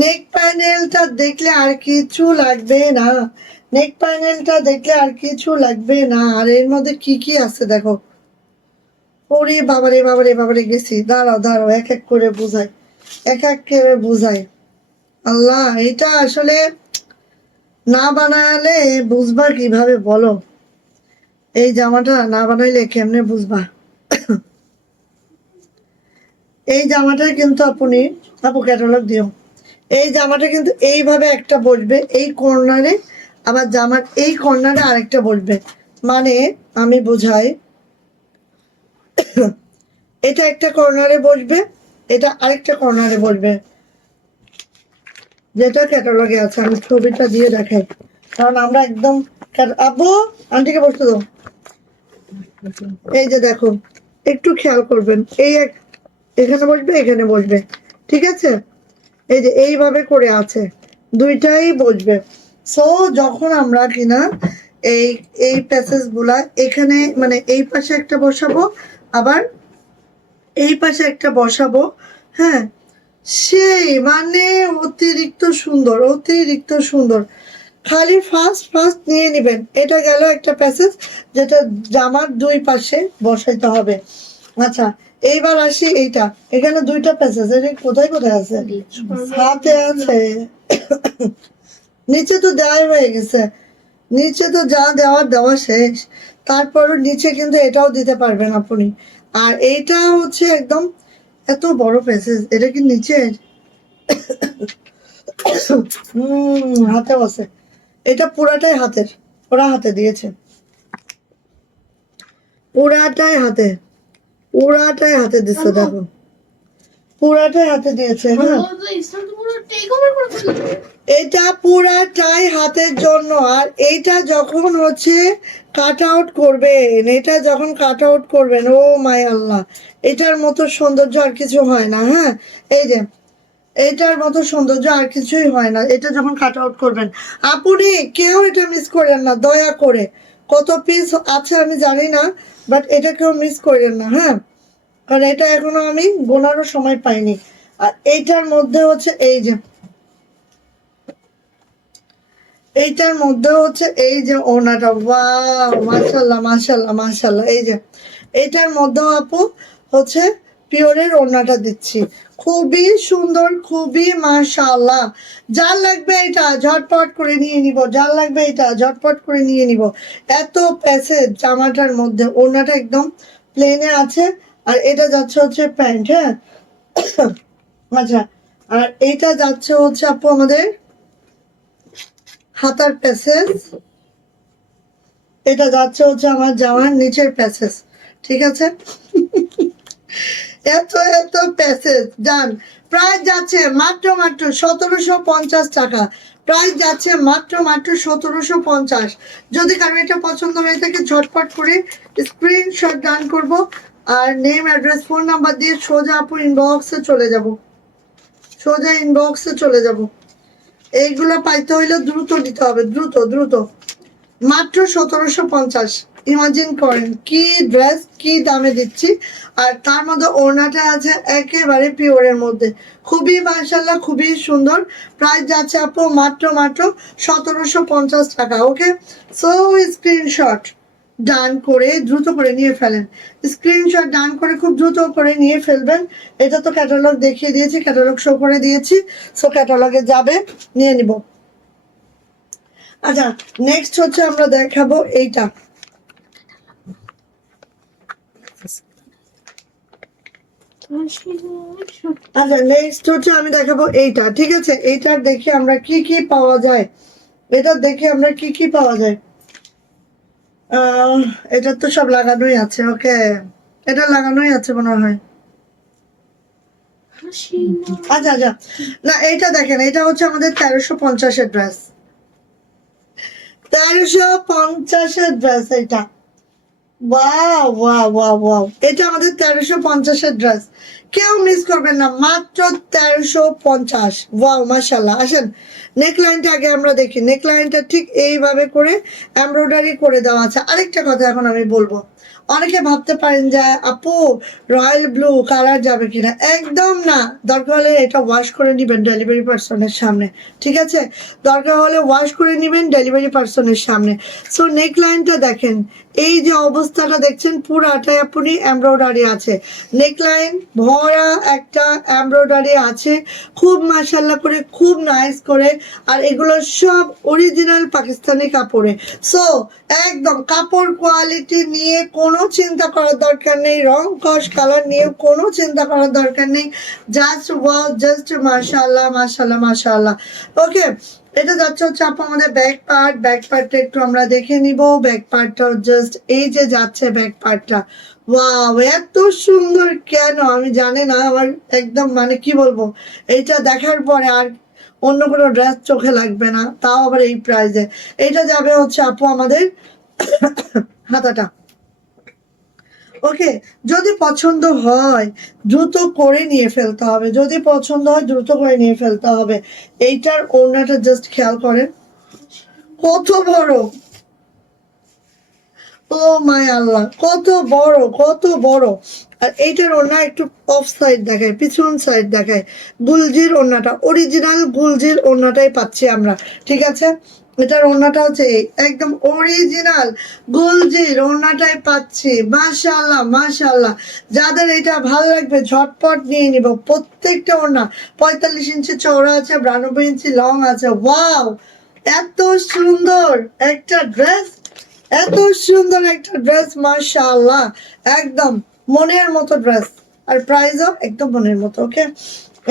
নেক প্যানেলটা দেখলে আর কিছু লাগবে না, নেক প্যানেলটা দেখলে আর কিছু লাগবে না। আর এর মধ্যে কি কি আছে দেখো, ওরে বাবারে বাবারে বাবারে, গেছি, দাঁড়াও দাঁড়াও, এক এক করে বুঝাই, এক এক করে বুঝাই। আল্লাহ, এটা আসলে না বানালে বুঝবা কিভাবে বলো, এই জামাটা না বানাইলে কেমনে বুঝবা। এই জামাটা কিন্তু আপনি, আপু ক্যাটালগ দিও, এই জামাটা কিন্তু এইভাবে একটা বসবে এই কর্নারে, আবার জামার এই কর্নারে আরেকটা বসবে, মানে আমি বোঝাই, এটা একটা কর্নারে বসবে, এটা আরেকটা কর্নারে বসবে, যেটা ক্যাটালগে আছে। আমি ছবিটা দিয়ে দেখাই, কারণ আমরা একদম, আব্বু আন্টিকে বসতে দাও, এই যে দেখো, একটু খেয়াল করবেন, এই এক এখানে বসবে, এখানে বসবে, ঠিক আছে, এই যে এইভাবে করে আছে, দুইটাই বসবে। সো যখন আমরা কিনা এই এই প্যাসেজ গুলা এখানে মানে এই পাশে একটা বসাবো, আবার এই পাশে একটা বসাবো, হ্যাঁ, সেই মানে অতিরিক্ত সুন্দর, অতিরিক্ত সুন্দর। খালি ফার্স্ট ফার্স্ট নিয়ে নেবেন, এটা গেল একটা প্যাসেজ যেটা জামার দুই পাশে বসাইতে হবে। আচ্ছা, এইবার আসি এইটা, এখানে দুইটা প্যাসেজ, এটা কোথায় কোথায় আছে, হাতে আছে, নিচে তো দেওয়াই হয়ে গেছে, নিচে তো যা দেওয়ার দেওয়া শেষ, তারপরও নিচে কিন্তু এটাও দিতে পারবেন আপনি। আর এইটা হচ্ছে একদম এত বড় প্যাসেজ, এটা কি নিচে হাতে বসে, এটা পুরাটাই হাতের, ওরা হাতে দিয়েছে, পুরাটাই হাতে, পুরাটাই হাতে দিচ্ছে, দেখো পুরাটাই হাতে দিয়েছে, হ্যাঁ এটা পুরাটাই হাতের জন্য। আর এইটা যখন হচ্ছে কাট আউট করবেন, এটা যখন কাট আউট করবেন, ও মাই আল্লাহ, এটার মতো সৌন্দর্য আর কিছু হয় না, হ্যাঁ। এই যে এইটার মতো সৌন্দর্য আর কিছুই হয় না এটা যখন কাট আউট করবেন। আপনি কেউ এটা মিস করেন না দয়া করে। কত পিস আছে আমি জানি না, বাট এটা কেউ মিস করেন না, হ্যাঁ, কারণ এটা এখনো আমি গোনারও সময় পাইনি। আর এইটার মধ্যে হচ্ছে এই যে এইটার মধ্যে হচ্ছে এই যে ওনাটা, ওয়াও মাশাল্লাহ মাশাল্লাহ মাশাল্লাহ। এই যে এইটার মধ্যেও আপু হচ্ছে পিওরের ওড়নাটা দিচ্ছি, খুবই সুন্দর, খুবই মাশাআল্লাহ। যার লাগবে এটা ঝটপট করে নিয়ে নিব, যার লাগবে এটা ঝটপট করে নিয়ে নিব। এত প্যাসেজ জামাটার মধ্যে, ওড়নাটা একদম প্লেনে আছে, আর এটা যাচ্ছে হচ্ছে প্যান্ট, হ্যাঁ। আচ্ছা, আর এইটা যাচ্ছে হচ্ছে আপু আমাদের হাতার প্যাসেজ, এটা যাচ্ছে হচ্ছে আমার জামার নিচের প্যাসেজ, ঠিক আছে। এত এত প্যাসেজ যান, প্রাইস যাচ্ছে মাত্র মাত্র 1750 টাকা। প্রাইস যাচ্ছে মাত্র মাত্র 1750। যদি কারো এটা পছন্দ হয়ে থাকে ঝটপট করে স্ক্রিনশট ডান করব, আর নেম অ্যাড্রেস ফোন নাম্বার দিয়ে সোজা আপু ইনবক্সে চলে যাব, সোজা ইনবক্সে চলে যাব। এইগুলো পাইতে হইলে দ্রুত দিতে হবে, দ্রুত দ্রুত। মাত্র 1750। ইমাজিন করেন কি ড্রেস, কি দামে দিচ্ছি। আর তার মধ্যে ওড়নাটা আছে একেবারে পিওরের মধ্যে, খুবই মাশাআল্লাহ, খুবই সুন্দর। প্রাইস যাচ্ছে আপু মাত্র মাত্র 1750 টাকা। ওকে, সো স্ক্রিনশট ডান করে দ্রুত করে নিয়ে ফেলেন, স্ক্রিনশট ডান করে খুব দ্রুত করে নিয়ে ফেলবেন। এটা তো ক্যাটালগ দেখিয়ে দিয়েছি, ক্যাটালগ শো করে দিয়েছি, সো ক্যাটালগে যাবে, নিয়ে নিব। আচ্ছা, নেক্সট হচ্ছে আমরা দেখাবো এইটা। আচ্ছা, নেক্সট হচ্ছে আমি দেখাবো এইটা, ঠিক আছে। এইটার দেখে আমরা কি কি পাওয়া যায়, এটা দেখে আমরা কি কি পাওয়া যায়। এটা তো সব লাগানোই আছে, ওকে, এটা লাগানোই আছে মনে হয়। আচ্ছা আচ্ছা, না এইটা দেখেন, এটা হচ্ছে আমাদের 1350-এর ড্রেস, 1350-এর ড্রেস এটা। ওয়াও ওয়াও ওয়াও ওয়াও, এটা আমাদের 1350-এর ড্রেস, কেউ মিস করবেন না, মাত্র 1350। ওয়াও মাশাল্লাহ। আসেন নেকলাইনটা আগে আমরা দেখি, নেকলাইনটা ঠিক এইভাবে করে এমব্রয়ডারি করে দেওয়া আছে। আরেকটা কথা এখন আমি বলবো, অনেকে ভাবতে পারেন যে আপু রয়্যাল ব্লু কালার যাবে কিনা, একদম না। দরকার হলে এটা ওয়াশ করে নেবেন ডেলিভারি পার্সনের সামনে, ঠিক আছে, দরকার হলে ওয়াশ করে নেবেন ডেলিভারি পার্সনের সামনে। সো নেকলাইনটা দেখেন, এই যে অবস্থাটা দেখছেন পুরাটাই আপনি এমব্রয়ডারি আছে, নেকলাইন ভরা একটা এমব্রয়ডারি আছে, খুব মাশাল্লাহ করে, খুব নাইস করে। আর এগুলো সব অরিজিনাল পাকিস্তানি কাপড়ে। সো একদম কাপড় কোয়ালিটি নিয়ে কোনো চিন্তা করার দরকার নেই, রং কস কালার নিয়ে কোনো চিন্তা করার দরকার নেই। জাস্ট ওয়াও, জাস্ট মাশাআল্লাহ মাশাআল্লাহ মাশাআল্লাহ। ওকে, এটা যাচ্ছে হচ্ছে আপু আমাদের ব্যাক পার্ট। ব্যাক পার্টটা একটু আমরা দেখে নিব। ব্যাক পার্টটা জাস্ট এই যে যাচ্ছে ব্যাক পার্টটা, ওয়াও এত সুন্দর কেন আমি জানি না, আমার একদম মানে কি বলবো, এইটা দেখার পরে আর অন্য কোনো ড্রেস চোখে লাগবে না, তাও আবার এই প্রাইসে। এটা যাবে হচ্ছে আপু আমাদের হাতাটা। ওকে, যদি পছন্দ হয় দ্রুত করে নিয়ে ফেলতে হবে, যদি পছন্দ হয় দ্রুত করে নিয়ে ফেলতে হবে। এইটার ওড়নাটা জাস্ট খেয়াল করেন কত বড়, ও মাই আল্লাহ, কত বড় কত বড়। আর এইটার ওড়না একটু অফ সাইড দেখায়, পিছন সাইড দেখায়, গুলজির ওড়নাটা, অরিজিনাল গুলজির ওড়নাটাই পাচ্ছি আমরা, ঠিক আছে। এটার ওড়নাটা হচ্ছে একদম অরিজিনাল গুলজির ওড়নাটাই পাচ্ছি। মাশাআল্লাহ মাশাআল্লাহ, যাদের এটা ভালো লাগবে ঝটপট নিয়ে নিব। প্রত্যেকটা ওড়না 45 ইঞ্চি চওড়া আছে, 92 ইঞ্চি লং আছে। ওয়াও, এত সুন্দর একটা ড্রেস, এত সুন্দর একটা ড্রেস, মাশাআল্লাহ, একদম মনের মতো ড্রেস। আর প্রাইসও একদম মনের মতো। ওকে,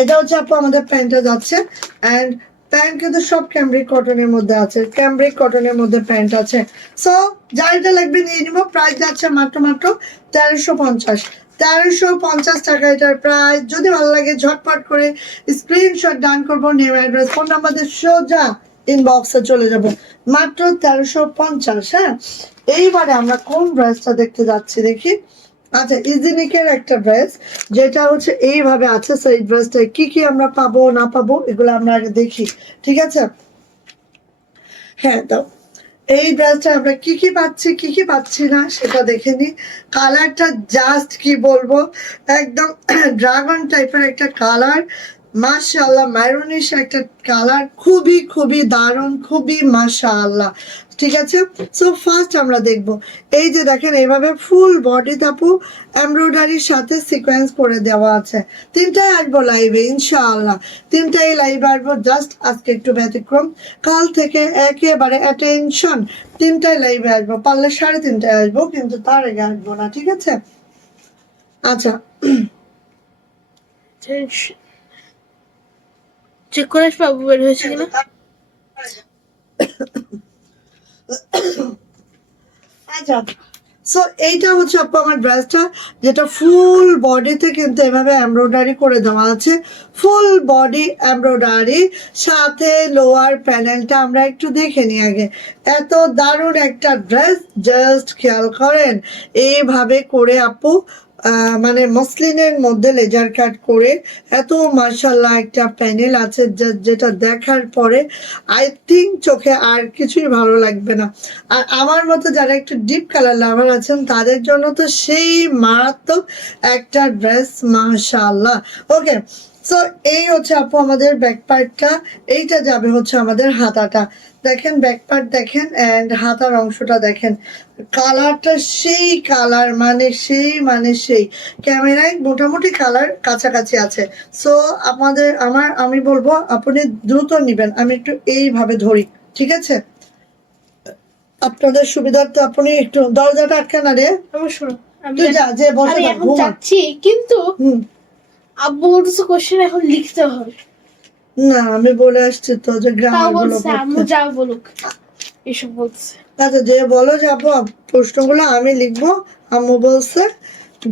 এটা হচ্ছে আপু আমাদের প্যান্টটা যাচ্ছে। অ্যান্ড প্যান্ট কিন্তু সব ক্যামব্রিক কটনের মধ্যে আছে, ক্যামব্রিক কটনের মধ্যে প্যান্ট আছে। সো যার এটা লাগবে নিয়ে নিব। প্রাইস যাচ্ছে মাত্র মাত্র 1350, 1350 টাকা এটার প্রাইস। যদি ভালো লাগে ঝটপট করে স্ক্রিনশট ডান করবো, নেম অ্যাড্রেস ফোন নাম্বার দিয়ে সোজা ইনবক্সে চলে যাব। মাত্র 1350। হ্যাঁ, এইবারে আমরা কোন ড্রেসটা দেখতে যাচ্ছি দেখি। আচ্ছা, ইজিনিকের একটা ড্রেস যেটা হচ্ছে এইভাবে আছে। সো এই ড্রেসটা কি কি আমরা পাবো না পাবো এগুলো আমরা আগে দেখি, ঠিক আছে? হ্যাঁ, তো এই ড্রেসটা আমরা কি কি পাচ্ছি কি কি পাচ্ছি না সেটা দেখে নিই। কালারটা জাস্ট কি বলবো, একদম ড্রাগন টাইপের একটা কালার, মাশাআল্লাহ, ম্যারুনিশ একটা কালার, খুবই খুবই দারুণ, খুবই মাশাআল্লাহ। ঠিক আছে, সো ফার্স্ট আমরা দেখব এই যে দেখেন এইভাবে ফুল বডি তাপু এমব্রয়ডারির সাথে সিকোয়েন্স করে দেওয়া আছে। তিনটাই আসবো লাইভে ইনশাআল্লাহ, তিনটাই লাইভে আসবো। জাস্ট আজকে একটু ব্যতিক্রম, কাল থেকে একেবারে অ্যাটেনশন, তিনটায় লাইভে আসবো, পারলে 3:30টায় আসবো, কিন্তু তার আগে আসবো না, ঠিক আছে? আচ্ছা, চেক করে পাবো বের হয়েছে কিনা। আচ্ছা, সো এইটা হচ্ছে আপু আমার ড্রেসটা, যেটা ফুল বডিতে কিন্তু এভাবে এমব্রয়ডারি করে দেওয়া আছে, ফুল বডি এমব্রয়ডারি, সাথে লোয়ার প্যানেলটা আমরা একটু দেখে নিই আগে। এত দারুণ একটা ড্রেস, জাস্ট খেয়াল করেন এইভাবে করে আপু মানে মসলিনের মধ্যে লেজার কাট করে এত মাশাআল্লাহ একটা প্যানেল আছে, যেটা দেখার পরে আই থিঙ্ক চোখে আর কিছুই ভালো লাগবে না। আর আমার মতো যারা একটু ডিপ কালার লাভার আছেন তাদের জন্য তো সেই মারাত্মক একটা ড্রেস, মাশাআল্লাহ। ওকে, সো এই হচ্ছে আপু আমাদের ব্যাক পার্টটা, এইটা যাবে হচ্ছে আমাদের হাতাটা। দেখেন ব্যাক পার্ট দেখেন অ্যান্ড হাতার অংশটা দেখেন, কালারটা সেই কালার, সেই ক্যামেরায় মোটামুটি কালার কাছাকাছি আছে। সো আমি বলবো আপনি দ্রুত নিবেন, আমি একটু এইভাবে ধরি, ঠিক আছে? আপনাদের সুবিধার্থে আপনি একটু দরজাটা আটকে না রে, আমার শোনো, তুই যা, যে বসে আমি থাক, এখন ঘুমা। যাচ্ছি, কিন্তু আব্বু বলতেছে কোশ্চেন এখন লিখতে হবে। না, আমি বলে আসছি তো যে তাও গ্রামার গুলো বলছে আম্মু পড়তে। যা বলুক এসব বলছে। আচ্ছা, যে বলো যে আপু প্রশ্নগুলো আমি লিখবো, আম্মু বলছে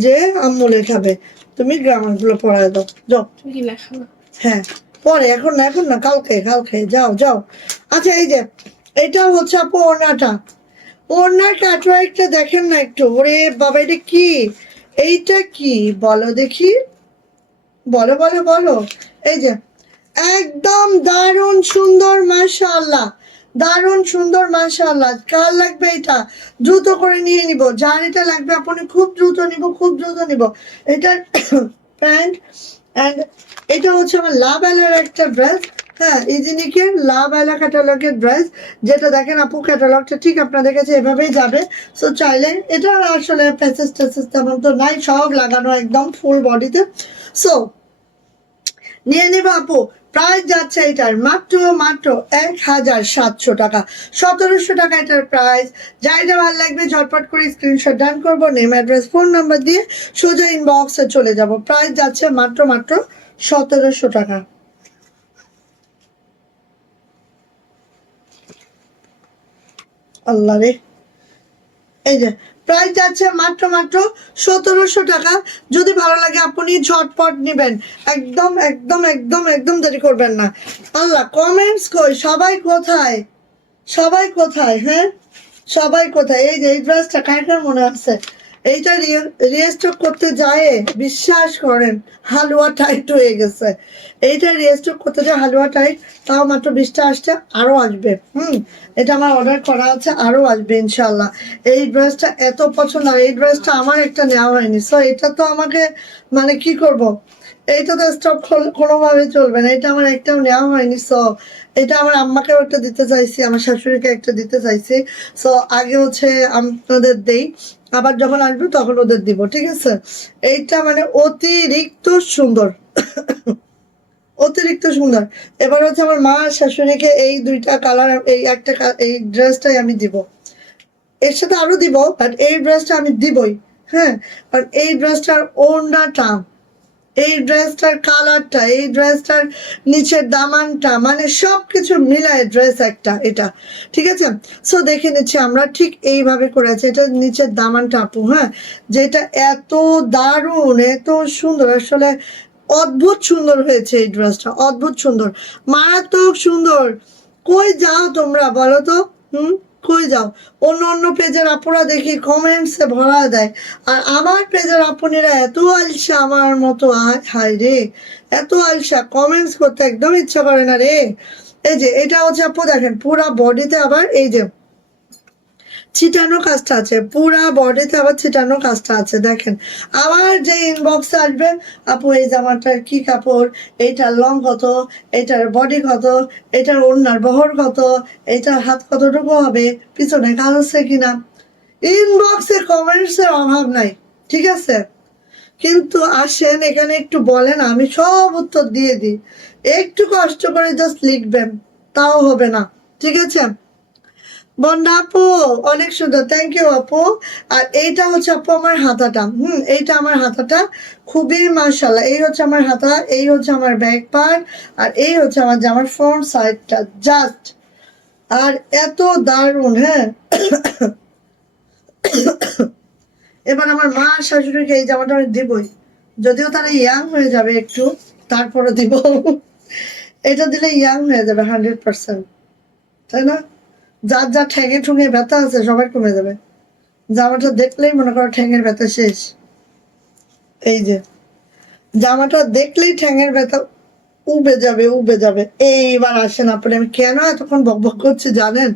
যে আম্মু লেখাবে, তুমি গ্রামার গুলো পড়ায় দাও, যাও। তুমি কি লেখা না? হ্যাঁ, পরে, এখন না, এখন না, কালকে, যাও যাও। আচ্ছা, এই যে এটা হচ্ছে আপু ওড়নাটা, ওড়নার কাটওয়ার্কটা দেখেন না একটু, ওরে বাবা, এটা কি, এইটা কি বলো দেখি, বলো বলো বলো। এই যে একদম দারুণ সুন্দর, মাশাআল্লাহ, দারুণ সুন্দর, মাশাআল্লাহ। কার লাগবে এটা দ্রুত করে নিয়ে নিব, যার এটা লাগবে আপনি খুব দ্রুত নিব, খুব দ্রুত নিব। এটার প্যান্ট অ্যান্ড এটা হচ্ছে আমার লাভ এলার একটা ড্রেস। হ্যাঁ, ইজিনিকের লাভ এলা ক্যাটালগের ড্রেস, যেটা দেখেন আপু ক্যাটালগটা ঠিক আপনাদের কাছে এভাবেই যাবে। সো চাইলে এটা আসলে প্যাসেজ ট্যাসেজ তেমন তো নাই, সব লাগানো একদম ফুল বডিতে। সো নিয়ে নেবে আপু, প্রাইস যাচ্ছে এটার মাত্র 1,700 টাকা, 1,700 টাকা এটার প্রাইস। যাইটা ভালো লাগবে ঝটপট করে স্ক্রিনশট ডান করবো, নেম অ্যাড্রেস ফোন নাম্বার দিয়ে সোজা ইনবক্সে চলে যাব। প্রাইস যাচ্ছে মাত্র 1,700 টাকা। আল্লাহ রে, এই যে প্রাইস যাচ্ছে মাত্র 1,700 টাকা। যদি ভালো লাগে আপনি ঝটপট নেবেন, একদম একদম একদম একদম দেরি করবেন না। আল্লাহ, কমেন্টস কই, সবাই কোথায়, সবাই কোথায়, হ্যাঁ সবাই কোথায়? এই যে এই ড্রেসটা কার কার মনে আছে, এইটা রিস্টক করতে যায় বিশ্বাস করেন হালুয়া টাইট হয়ে গেছে। এইটা রিস্টক করতে যায় হালুয়া টাইট, তাও মাত্র 20টা আসছে, আরো আসবে। এটা আমার অর্ডার করা আছে, আরো আসবে ইনশাল্লাহ। এই ড্রেসটা এত পছন্দ, আর এই ড্রেসটা আমার একটা নেওয়া হয়নি। সো এটা তো আমাকে মানে কি করব, এইটা তো স্টপ কোনোভাবে চলবে না, এটা আমার একটাও নেওয়া হয়নি। সো এটা আমার আম্মাকেও একটা দিতে চাইছি, আমার শাশুড়িকে একটা দিতে চাইছি। সো আগে হচ্ছে আপনাদের দেই, আবার যখন আসবে তখন ওদের দিব, ঠিক আছে? এইটা মানে অতিরিক্ত সুন্দর, অতিরিক্ত সুন্দর। এবার হচ্ছে আমার মা শাশুড়িকে এই দুইটা কালার, এই একটা এই ড্রেসটাই আমি দিব, এর সাথে আরো দিব, বাট এই ড্রেসটা আমি দিবই। হ্যাঁ, আর এই ড্রেসটার ওড়নাটা, এই ড্রেসটার কালারটা, এই ড্রেসটার নিচের দামানটা, মানে সবকিছু মিলায় ড্রেস একটা এটা, ঠিক আছে? সো দেখে নিচ্ছি আমরা, ঠিক এইভাবে করেছে, এটা নিচের দামানটা আপু, হ্যাঁ, যেটা এত দারুণ, এত সুন্দর, আসলে অদ্ভুত সুন্দর হয়েছে এই ড্রেসটা, অদ্ভুত সুন্দর, মারাত্মক সুন্দর। কই যাও তোমরা বলো তো? কই যাও? অন্য অন্য পেজের আপুরা দেখি কমেন্টসে ভরা দেয়, আর আমার পেজের আপুনিরা এত আলসা আমার মতো, হায় রে, এত আলসা, কমেন্টস করতে একদম ইচ্ছা করে না রে। এই যে এটা হচ্ছে আপু দেখেন পুরা বডিতে আবার এই যে ছিটানো কাজটা আছে, পুরা বডিতে আবার ছিটানো কাজটা আছে। দেখেন আমার যে ইনবক্সে আসবে, আপু এই জামাটার কি কাপড়, এইটার লং কত, এইটার বডি কত, এইটার ওড়নার বহর কত, এইটার হাত কতটুকু হবে, পিছনে কাজ আছে কিনা, ইনবক্সে কমেন্টসের অভাব নাই, ঠিক আছে? কিন্তু আসেন এখানে একটু বলেন, আমি সব উত্তর দিয়ে দিই। একটু কষ্ট করে জাস্ট লিখবেন, তাও হবে না, ঠিক আছে? বন্যা আপু অনেক সুন্দর, থ্যাংক ইউ আপু। আর এইটা হচ্ছে আপু আমার হাতাটা, এইটা আমার হাতাটা, খুবই মাশাআল্লাহ। এই হচ্ছে আমার হাতা, এই হচ্ছে আমার ব্যাক পার্ট, আর এই হচ্ছে আমার জামার ফ্রন্ট সাইডটা, জাস্ট আর এত দারুণ। হ্যাঁ, এবার আমার মা আর শাশুড়িকে এই জামাটা আমি দিবই, যদিও তারা ইয়াং হয়ে যাবে একটু, তারপরে দিব। এটা দিলে ইয়াং হয়ে যাবে 100%, তাই না? যার যা ঠ্যাঙে ঠুঙে ব্যথা আছে সবার কমে যাবে, জামাটা দেখলেই মনে করো ঠ্যাঙের ব্যথা শেষ। এই যে জামাটা দেখলেই ঠ্যাঙের ব্যথা উবে যাবে, উবে যাবে। এইবার আসেন আপনি, আমি কেন এতক্ষণ বকবক করছি জানেন?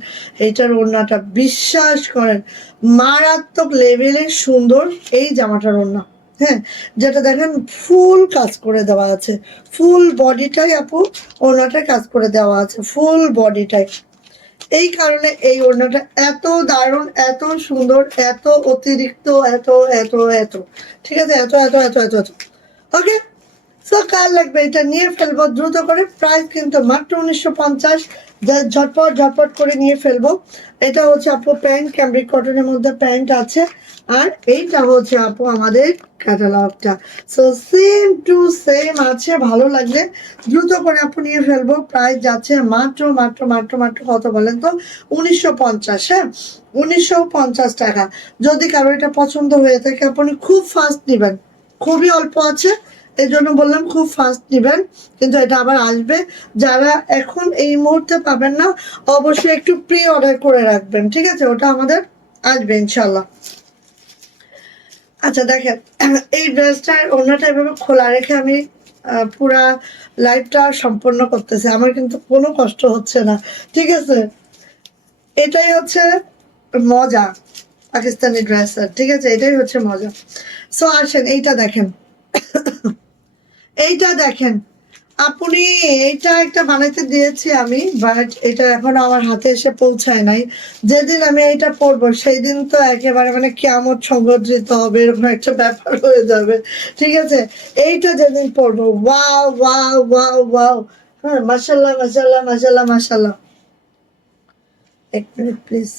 এইটার ওড়নাটা বিশ্বাস করেন মারাত্মক লেভেলের সুন্দর এই জামাটার ওড়না। হ্যাঁ, যেটা দেখেন ফুল কাজ করে দেওয়া আছে, ফুল বডিটাই আপু ওড়নাটার কাজ করে দেওয়া আছে, ফুল বডিটাই। এই কারণে এই ওড়নাটা এত দারুণ, এত সুন্দর, এত অতিরিক্ত, এত এত এত, ঠিক আছে, এত এত এত এত এত। ওকে, সো কার লাগবে এটা নিয়ে ফেলবো দ্রুত করে, প্রাইস কিন্তু মাত্র 1950, যা ঝটপট ঝটপট করে নিয়ে ফেলবো। এটা হচ্ছে আপু প্যান্ট, ক্যামব্রিক কটনের মধ্যে প্যান্ট আছে, আর এইটা হচ্ছে আপু আমাদের ক্যাটালগটা। সো সেম টু সেম আছে, ভালো লাগলে দ্রুত করে আপু নিয়ে ফেলবো। প্রাইস যাচ্ছে মাত্র মাত্র মাত্র মাত্র কত বলেন তো? 1950। হ্যাঁ, 1950 টাকা। যদি কারো এটা পছন্দ হয়ে থাকে আপনি খুব ফাস্ট নেবেন, খুবই অল্প আছে, এই জন্য বললাম খুব ফাস্ট নেবেন, কিন্তু এটা আবার আসবে। যারা এখন এই মুহূর্তে পাবেন না, অবশ্যই একটু প্রি অর্ডার করে রাখবেন, ঠিক আছে? ওটা আমাদের আসবে ইনশাল্লাহ। আচ্ছা দেখেন, এই ড্রেসটার অন্যটা এভাবে খোলা রেখে আমি পুরা লাইফটা সম্পন্ন করতেছি, আমার কিন্তু কোনো কষ্ট হচ্ছে না, ঠিক আছে? এটাই হচ্ছে মজা পাকিস্তানি ড্রেসের, ঠিক আছে? এটাই হচ্ছে মজা। সো আসেন এইটা দেখেন, এইটা দেখেন আপনি, এইটা একটা বানাইতে দিয়েছি আমি, বাট এটা এখনো আমার হাতে এসে পৌঁছায় নাই। যেদিন আমি এটা পরবো সেই দিন তো একেবারে মানে কিয়ামত সংঘটিত হবে, এরকম একটা ব্যাপার হয়ে যাবে, ঠিক আছে? এইটা যেদিন পরবো, ওয়াও ওয়াও ওয়াও ওয়াও, হ্যাঁ, মাশাল্লাহ মাশাল্লাহ মাশাল্লাহ মাশাল্লাহ। এক মিনিট প্লিজ।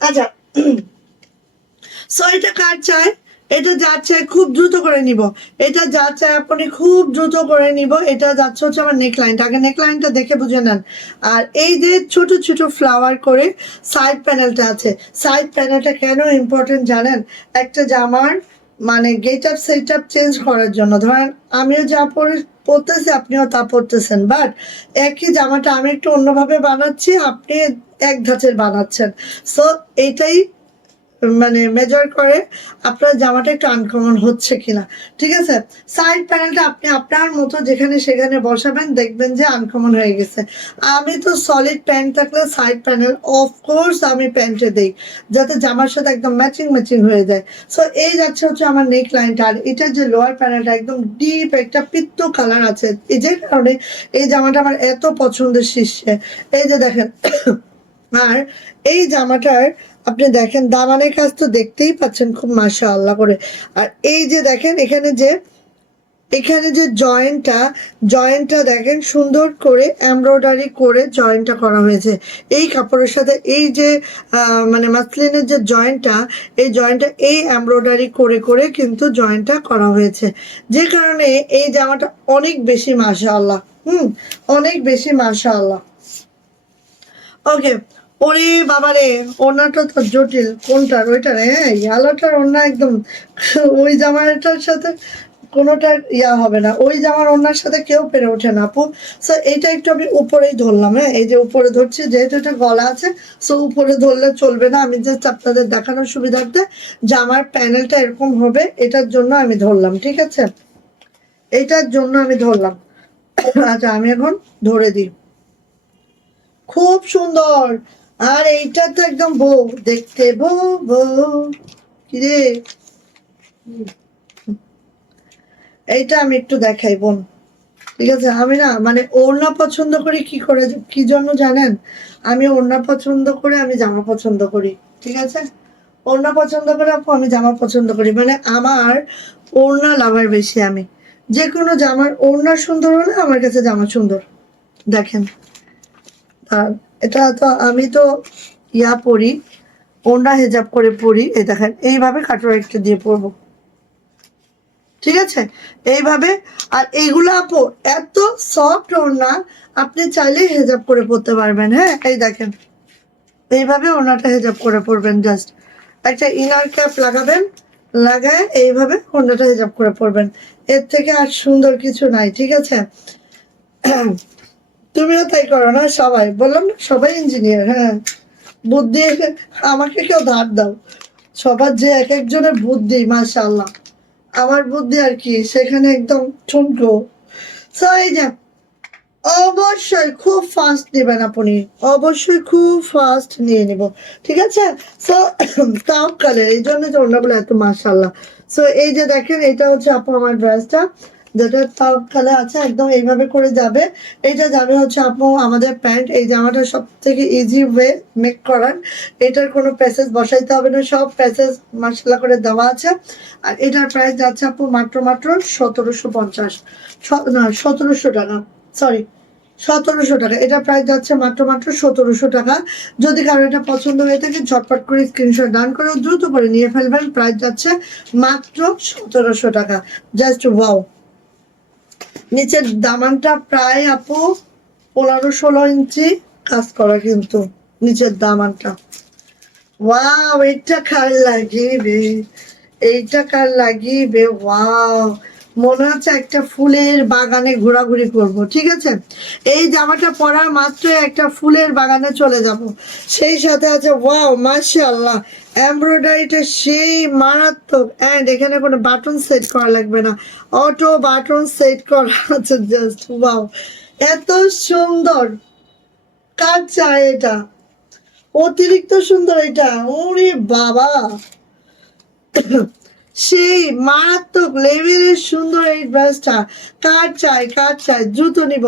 আচ্ছা, সো এটা কার চাই? এটা যার চাই খুব দ্রুত করে নিব, এটা যার চাই আপনি খুব দ্রুত করে নিব। এটা যাচ্ছে হচ্ছে আমার নেকলাইনটা, আগে নেকলাইনটা দেখে বুঝে নেন। আর এই যে ছোট ছোট ফ্লাওয়ার করে সাইড প্যানেলটা আছে, সাইড প্যানেলটা কেন ইম্পর্টেন্ট জানেন? একটা জামার মানে get up set up change করার জন্য। ধরেন আমিও যা পরতেছি আপনিও তা পরতেছেন, বাট একই জামাটা আমি একটু অন্যভাবে বানাচ্ছি, আপনি এক ধাঁচের বানাচ্ছেন। সো এইটাই মানে মেজার করে আপনার জামাটা একটু আনকমন হচ্ছে কিনা, ঠিক আছে? সাইড প্যানেলটা আপনি আপনার মতো যেখানে সেখানে বসাবেন, দেখবেন যে আনকমন হয়ে গেছে। আমি তো সলিড প্যান্ট থাকলে সাইড প্যানেল অফকোর্স আমি প্যান্টে দিই, যাতে জামার সাথে একদম ম্যাচিং ম্যাচিং হয়ে যায়। সো এই যাচ্ছে হচ্ছে আমার নেক লাইনটা, আর এটা যে লোয়ার প্যানেলটা একদম ডিপ একটা পিত্ত কালার আছে, এই যে কারণে এই জামাটা আমার এত পছন্দের শীর্ষে। এই যে দেখেন, আর এই জামাটার আপনি দেখেন দামানের কাজ তো দেখতেই পাচ্ছেন খুব মাশাআল্লাহ করে। আর এই যে দেখেন এখানে যে জয়েন্টটা দেখেন সুন্দর করে এমব্রয়ডারি করে জয়েন্টটা করা হয়েছে এই কাপড়ের সাথে। এই যে মানে মাসলিনের যে জয়েন্টটা, এই জয়েন্টটা এই এমব্রয়ডারি করে করে কিন্তু জয়েন্টটা করা হয়েছে, যে কারণে এই জামাটা অনেক বেশি মাশাআল্লাহ, অনেক বেশি মাশাআল্লাহ। ওকে, ওরে বাবারে, ওনাটা তো জটিল, কোনটার? ওইটার? হ্যাঁ, ইয়ালোটার ওনা একদম ওই জামাটার সাথে কোনোটা ইয়া হবে না, ওই জামার ওড়নার সাথে কেউ পেরে ওঠে না আপু। সো এইটা একটু আমি উপরেই ধরলাম, হ্যাঁ এই যে উপরে ধরছি, যেহেতু এটা গলা আছে সো উপরে ধরলে চলবে না, আমি জাস্ট আপনাদের দেখানোর সুবিধার্থে জামার প্যানেলটা এরকম হবে এটার জন্য আমি ধরলাম, ঠিক আছে, এইটার জন্য আমি ধরলাম। আচ্ছা আমি এখন ধরে দিই, খুব সুন্দর। আর এইটা তো একদম বউ দেখতে, বউ বউ কিরে, এইটা আমি একটু দেখাই বোন, ঠিক আছে। আমি না মানে ওড়না পছন্দ করি কি করে, কি জন্য জানেন, আমি ওড়না পছন্দ করে আমি জামা পছন্দ করি, ঠিক আছে। ওড়না পছন্দ করে আপু আমি জামা পছন্দ করি, মানে আমার ওড়না লাভার বেশি আমি। যে কোনো জামার ওড়না সুন্দর হলে আমার কাছে জামা সুন্দর। দেখেন, আর এটা তো আমি তো ইয়া পরি, ওড়না হেজাব করে পরি, এই দেখেন এইভাবে কাটোয়া একটা দিয়ে পরবো, ঠিক আছে, এইভাবে। আর এইগুলো আপু এত সফট ওড়না, আপনি চাইলেই হেজাব করে পরতে পারবেন, হ্যাঁ এই দেখেন এইভাবে ওড়নাটা হেজাব করে পরবেন, জাস্ট একটা ইনার ক্যাপ লাগাবেন, লাগায় এইভাবে ওড়নাটা হেজাব করে পরবেন, এর থেকে আর সুন্দর কিছু নাই, ঠিক আছে। তুমিও তাই করো না, সবাই বললাম না সবাই ইঞ্জিনিয়ার, হ্যাঁ বুদ্ধি, আমাকে কেউ ধার দাও, সবার যে এক একজনের বুদ্ধি মাশাআল্লাহ, আমার বুদ্ধি আর কি সেখানে একদম ঠুনকো। সো এই যে অবশ্যই খুব ফাস্ট নেবেন আপনি, অবশ্যই খুব ফাস্ট নিয়ে নিব, ঠিক আছে। সো কাপ কালার, এই জন্য যে ওড়নাগুলো এত মাশাআল্লাহ। সো এই যে দেখেন এটা হচ্ছে আপু আমার ড্রেসটা, যেটা তাও কালার আছে, একদম এইভাবে করে যাবে। এটা যাবে হচ্ছে আপু আমাদের প্যান্ট, এই জামাটা সব থেকে ইজি ওয়ে মেক করার, এটার কোনো প্যাসেজ বসাইতে হবে না, সব প্যাসেজ মাশাআল্লাহ করে দেওয়া আছে। আর এটার প্রাইস যাচ্ছে আপু মাত্র মাত্র 1750, না 1700 টাকা, সরি 1700 টাকা, এটা প্রাইস যাচ্ছে মাত্র মাত্র 1700 টাকা। যদি কারো এটা পছন্দ হয়ে থাকে ঝটপট করে স্ক্রিনশট ডান করে দ্রুত করে নিয়ে ফেলবেন, প্রাইস যাচ্ছে মাত্র 1700 টাকা, জাস্ট ওয়াও। নিচের দামানটা প্রায় আপু 15-16 ইঞ্চি কাজ করা, কিন্তু নিচের দামানটা ওয়াও, এটা কার লাগিবে, এইটা কার লাগিবে, ওয়াও, মনে হচ্ছে একটা ফুলের বাগানে ঘোরাঘুরি করব, ঠিক আছে। এই জামাটা পরার মাত্র একটা ফুলের বাগানে চলে যাব, সেই সাথে আছে ওয়াও মাশাআল্লাহ এমব্রয়ডারিটা সেই মারাত্মক, অ্যান্ড এখানে কোনো বাটন সেট করা লাগবে না, অটো বাটন সেট করা আছে, জাস্ট ওয়াও, এত সুন্দর, কার চাই এটা, অতিরিক্ত সুন্দর এটা, ওরে বাবা, সেই মারাত্মক লেভেলের সুন্দর এই ড্রেসটা, কার চাই কার চাই দ্রুত নিব।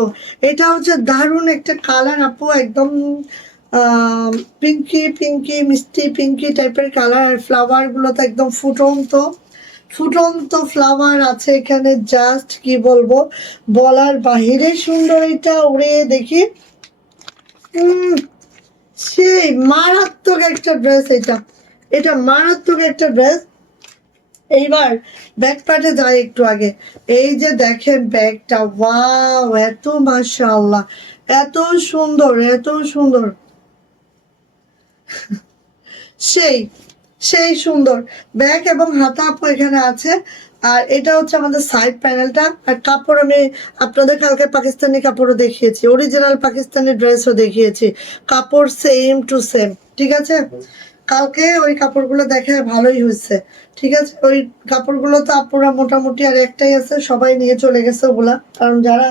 এটা হচ্ছে দারুণ একটা কালার আপু, একদম পিঙ্কি পিঙ্কি মিষ্টি পিঙ্কি টাইপের কালার, আর ফ্লাওয়ার গুলো তো একদম ফুটন্ত ফুটন্ত ফ্লাওয়ার আছে এখানে, জাস্ট কি বলবো, বলার বাহিরে সুন্দর এটা, ওরে দেখি সেই মারাত্মক একটা ড্রেস, এটা এটা মারাত্মক একটা ড্রেস। এইবার ব্যাক পার্টে যাই একটু আগে, এই যে দেখেন ব্যাগটা, ওয়াও এত মাশাআল্লাহ, এত সুন্দর এত সুন্দর, সেই সেই সুন্দর ব্যাগ এবং হাতা আপু এখানে আছে। আর এটা হচ্ছে আমাদের সাইড প্যানেলটা, আর কাপড় আমি আপনাদের কালকে পাকিস্তানি কাপড়ও দেখিয়েছি, অরিজিনাল পাকিস্তানি ড্রেসও দেখিয়েছি, কাপড় সেম টু সেম, ঠিক আছে। কালকে ওই কাপড়গুলো দেখে ভালোই হয়েছে, ঠিক আছে। ওই কাপড়গুলো তো আপুরা মোটামুটি আর একটাই আছে, সবাই নিয়ে চলে গেছে ওগুলা, কারণ যারা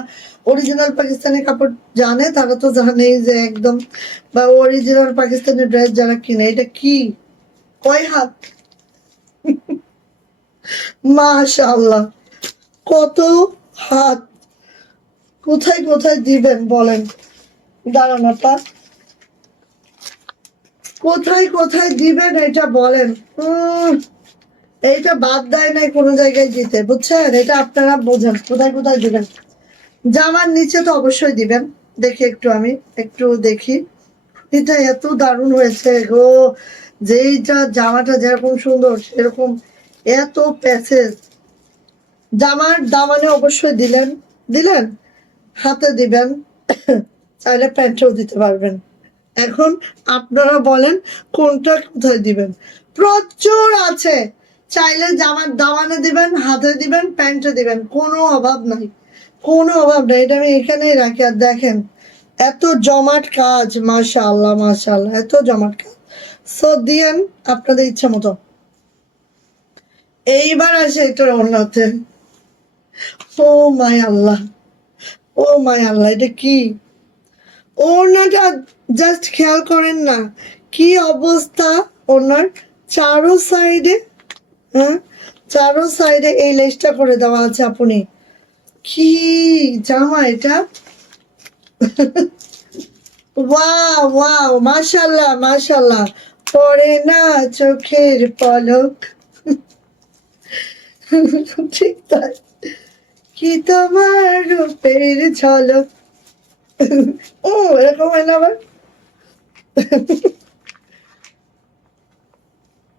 অরিজিনাল পাকিস্তানি কাপড় জানে তারা তো জানেই যে একদম, বা অরিজিনাল পাকিস্তানি ড্রেস যারা কিনে, এটা কি কয় হাত, মাশাআল্লাহ কত হাত, কোথায় কোথায় দিবেন বলেন, দাঁড়ান আপা, কোথায় কোথায় দিবেন এটা বলেন, এইটা বাদ দেয় নাই কোনো জায়গায় দিতে, বুঝছেন, এটা আপনারা বোঝেন কোথায় কোথায় দিবেন। জামার নিচে তো অবশ্যই দিবেন, দেখি একটু আমি একটু দেখি, এটা এত দারুণ হয়েছে গো, যেইটা জামাটা যেরকম সুন্দর সেরকম এত প্যাসেজ, জামার দামানে অবশ্যই দিলেন, দিলেন হাতে দিবেন, চাইলে প্যান্টেও দিতে পারবেন। এখন আপনারা বলেন কোনটা কোথায় দিবেন, প্রচুর আছে, চাইলে জামার দামানে দিবেন, হাতে দিবেন, প্যান্টে দিবেন, কোনো অভাব নাই, কোনো অভাব নাই। এটা আমি এখানেই রাখি। আর দেখেন এত জমাট কাজ, মাশাআল্লাহ মাশাআল্লাহ, এত জমাট কাজ। সো দিয়েন আপনাদের ইচ্ছা মতো। এইবার আসে এটার অন্যতে, ও মাই আল্লাহ, ও মাই আল্লাহ, এটা কি ওড়নাটা? জাস্ট খেয়াল করেন না কি অবস্থা ওনার, চারো সাইডে, হ্যাঁ চারো সাইডে এই লেসটা করে দেওয়া আছে। আপনি কি জামা এটা! ওয়াও ওয়াও, মাশাল্লাহ মাশাল্লাহ, পড়ে না চোখের পলক। ঠিক তাই, কি তোমার রূপের ঝলক। ও এরকম হয় না আবার।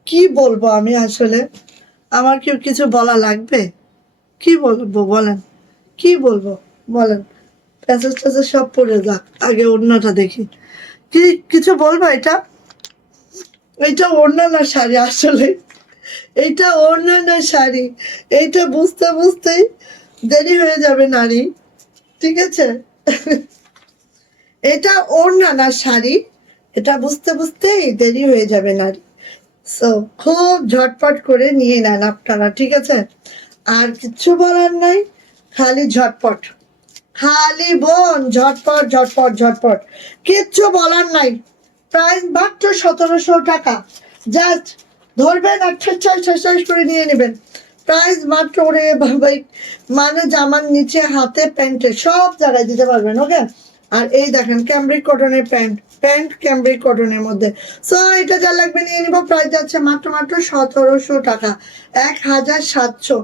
কি বলবো আমি আসলে, আমার কি কিছু বলা লাগবে? কি বলবো বলেন, কি বলবো বলেন? প্যাসেজ ট্যাসেজ সব পড়ে যাক, আগে ওড়নাটা দেখি। কি কিছু বলবো? এটা এটা ওড়না না শাড়ি আসলে, এইটা ওড়না না শাড়ি, এইটা বুঝতে বুঝতেই দেরি হয়ে যাবে নারী, ঠিক আছে? এটা ওড়না না শাড়ি, এটা বুঝতে বুঝতেই দেরি হয়ে যাবে নারী। সো খুব ঝটপট করে নিয়ে নেন আপনারা, ঠিক আছে? আর কিচ্ছু বলার নাই, খালি ঝটপট, খালি বোন ঝটপট ঝটপট ঝটপট, কিচ্ছু বলার নাই। প্রাইস মাত্র 1700 টাকা, জাস্ট ধরবেন আর ঠাস করে নিয়ে নেবেন। প্রাইস মাত্র, ওরে ভাই, মানে জামার নিচে, হাতে, প্যান্টে সব জায়গায় দিতে পারবেন। ওকে, আর এই দেখেন ক্যামব্রিক কটনের প্যান্ট, প্যান্ট ক্যামব্রিক কটনের মধ্যে। সো এটা যা লাগবে নিয়ে নিব। প্রাইস যাচ্ছে মাত্র 1700 টাকা, 1700।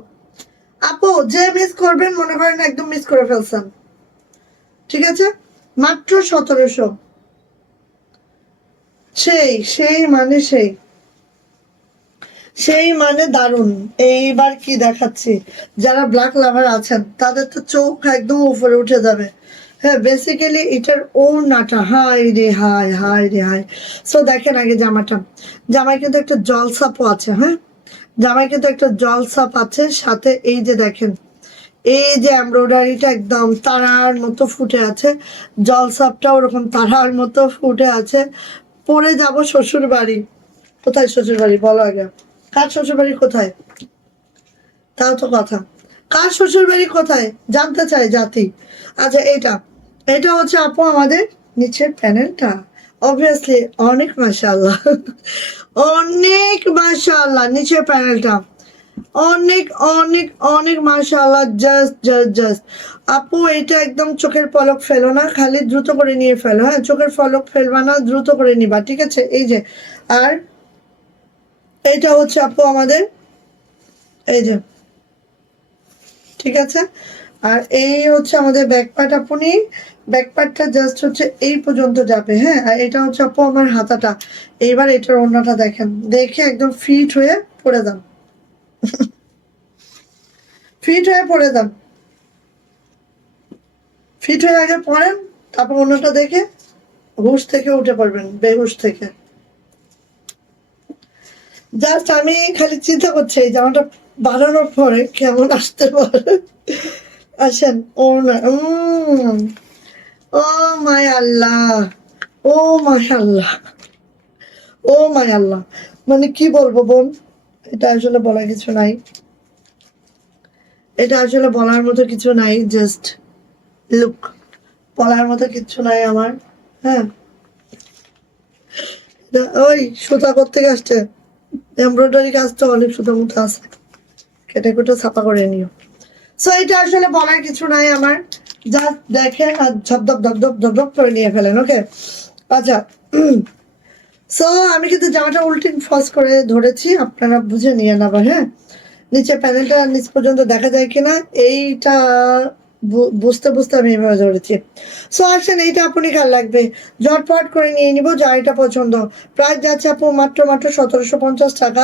আপু যে মিস করবেন, মনে করেন একদম মিস করে ফেলছেন, ঠিক আছে? মাত্র 1700। সেই সেই মানে সেই সেই মানে দারুণ। এইবার কি দেখাচ্ছি, যারা ব্ল্যাক লাভার আছেন তাদের তো চোখ একদম উপরে উঠে যাবে। হ্যাঁ, বেসিক্যালি এটার ওড়নাটা, হাই রে হাই, হাই রে হাই। সো দেখেন আগে জামাটা, জামায় কিন্তু একটা জলসাপও আছে। হ্যাঁ, জামায় কিন্তু একটা জলসাপ আছে, সাথে এই যে দেখেন, এই যে এমব্রয়ডারিটা একদম তারার মতো ফুটে আছে, জলসাপটা ওরকম তারার মতো ফুটে আছে। পরে যাব শ্বশুর বাড়ি। কোথায় শ্বশুর বাড়ি বলো আগে? কার শ্বশুর বাড়ি কোথায়? তাও তো কথা, কার শ্বশুর বাড়ি কোথায় জানতে চাই জাতি। আচ্ছা, এটা এটা হচ্ছে আপু আমাদের নিচের প্যানেলটা। অবভিয়াসলি অনেক মাশাআল্লাহ, অনেক মাশাআল্লাহ, নিচের প্যানেলটা অনেক অনেক অনেক মাশাআল্লাহ, জাস্ট জাস্ট জাস্ট। আপু এটা একদম চোখের পলক ফেলো না, খালি দ্রুত করে নিয়ে ফেলো। হ্যাঁ, চোখের পলক ফেলবা না, দ্রুত করে নিবা, ঠিক আছে? এই যে, আর এইটা হচ্ছে আপু আমাদের, এই যে, ঠিক আছে? আর এই হচ্ছে আমাদের ব্যাক পার্ট। আপনি ব্যাক পার্টটা জাস্ট হচ্ছে এই পর্যন্ত যাবে। হ্যাঁ, আর এটা হচ্ছে আপু আমার হাতাটা। এইবার এটার ওড়নাটা দেখেন, দেখে একদম ফিট হয়ে পড়ে যান, ফিট হয়ে পড়ে যান, ফিট হয়ে আগে পড়েন, তারপর অন্যটা দেখে হুশ থেকে উঠে পড়বেন, বেহুশ থেকে। জাস্ট আমি খালি চিন্তা করছি এই জামাটা বানানোর পরে কেমন আসতে পারে। আসেন, ওড়না, ও মাই আল্লাহ, ও মাই আল্লাহ, ও মাই আল্লাহ, মানে কি বলবো বোন, এটা আসলে বলার কিছু নাই, এটা আসলে বলার মতো কিছু নাই। জাস্ট লুক, বলার মতো কিছু নাই আমার। হ্যাঁ, ওই সুতা করতে আসছে, এমব্রয়ডারি কাজ তো অনেক সুতা মতো আছে, কেটে কুটে ছাপা করে নিও। সো এটা আসলে বলার কিছু নাই আমার, জাস্ট দেখেন আর ঝপধপ ধপধপ ধপধপ করে নিয়ে ফেলেন। ওকে, আচ্ছা। সো আমি কিন্তু জামাটা উল্টিং ফস করে ধরেছি, আপনারা বুঝে নিয়ে আবার। হ্যাঁ, নিচে প্যানেলটা নিচ পর্যন্ত দেখা যায় কিনা এইটা বুঝতে বুঝতে আমি এভাবে ধরেছি। সো আসেন, এইটা আপনি কার লাগবে ঝটপট করে নিয়ে নিব, যা এটা পছন্দ। প্রাইস যাচ্ছে আপু মাত্র মাত্র 1750 টাকা।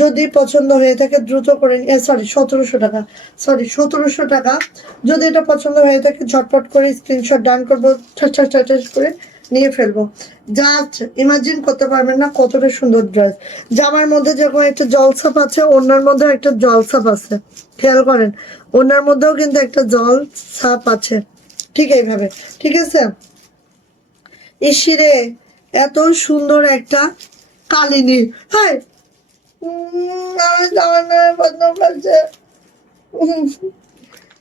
যদি পছন্দ হয়ে থাকে দ্রুত করে, সরি 1700 টাকা, সরি 1700 টাকা। যদি এটা পছন্দ হয়ে থাকে ঝটপট করে স্ক্রিনশট ডান করবো, ঠাস ঠাস ঠাস ঠাস করে নিয়ে ফেলবো। জাস্ট ইমাজিন করতে পারবেন না কতটা সুন্দর ড্রেস। জামার মধ্যে যখন একটা জলছাপ আছে, ওনার মধ্যেও একটা জলছাপ আছে, খেয়াল করেন ওনার মধ্যেও কিন্তু একটা জলছাপ আছে, ঠিক এইভাবে, ঠিক আছে। ইসিরে এত সুন্দর একটা কালিনী, হ্যাঁ আমার জামার নামে বদনাম করছে,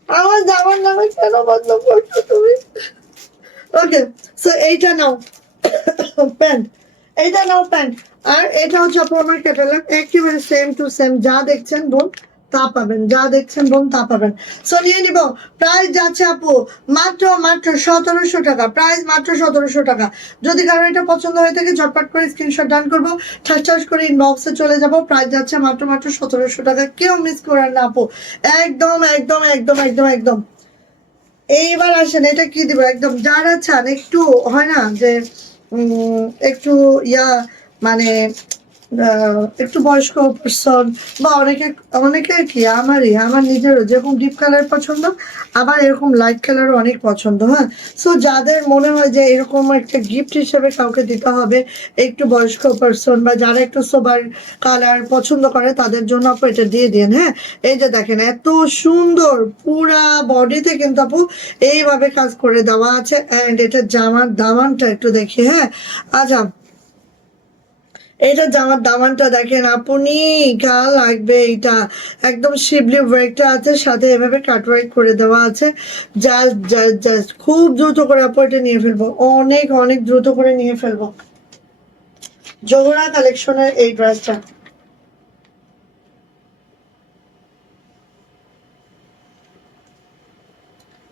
আমার জামার নামে কেন বদনাম করছো তুমি? ওকে, সো এইটা নাও প্যান্ট, এইটা নাও প্যান্ট। আর এটা হচ্ছে আপু আমার ক্যাটালগ, একেবারে সেম টু সেম, যা দেখছেন বোন তা পাবেন, যা দেখছেন বোন তা পাবেন। সো নিয়ে নিব। প্রাইস যাচ্ছে আপু মাত্র মাত্র 1700 টাকা, প্রাইস মাত্র 1700 টাকা। যদি কারো এটা পছন্দ হয়ে থাকে ঝটপট করে স্ক্রিনশট ডান করবো, ঠাস করে ইনবক্সে চলে যাব। প্রাইস যাচ্ছে মাত্র মাত্র 1700 টাকা, কেউ মিস করেন না আপু, একদম একদম একদম একদম একদম। এইবার আসেন, এটা কি দিব, একদম যারা চান একটু হয় না যে একটু ইয়া মানে একটু বয়স্ক পার্সন বা অনেকে কি আমার নিজেরও যেরকম ডিপ কালার পছন্দ, আবার এরকম লাইট কালারও অনেক পছন্দ। হ্যাঁ, সো যাদের মনে হয় যে এরকম একটা গিফট হিসেবে কাউকে দিতে হবে, একটু বয়স্ক পার্সন বা যারা একটু সোবার কালার পছন্দ করে তাদের জন্য আপু এটা দিয়ে দিন। হ্যাঁ, এই যে দেখেন এত সুন্দর পুরা বডিতে কিন্তু আপু এইভাবে কাজ করে দেওয়া আছে। অ্যান্ড এটা জামার দামানটা একটু দেখি। হ্যাঁ, আচ্ছা এটা জামার দামানটা দেখেন আপনি, গা লাগবে এটা, একদম শিবলি ওয়ার্কটা আছে, সাথে এভাবে কাট ওয়ার্ক করে দেওয়া আছে। জাস্ট জাস্ট জাস্ট খুব দ্রুত করে আপু এটা নিয়ে ফেলবো, অনেক অনেক দ্রুত করে নিয়ে ফেলবো জোহরা কালেকশনের এই ড্রেসটা।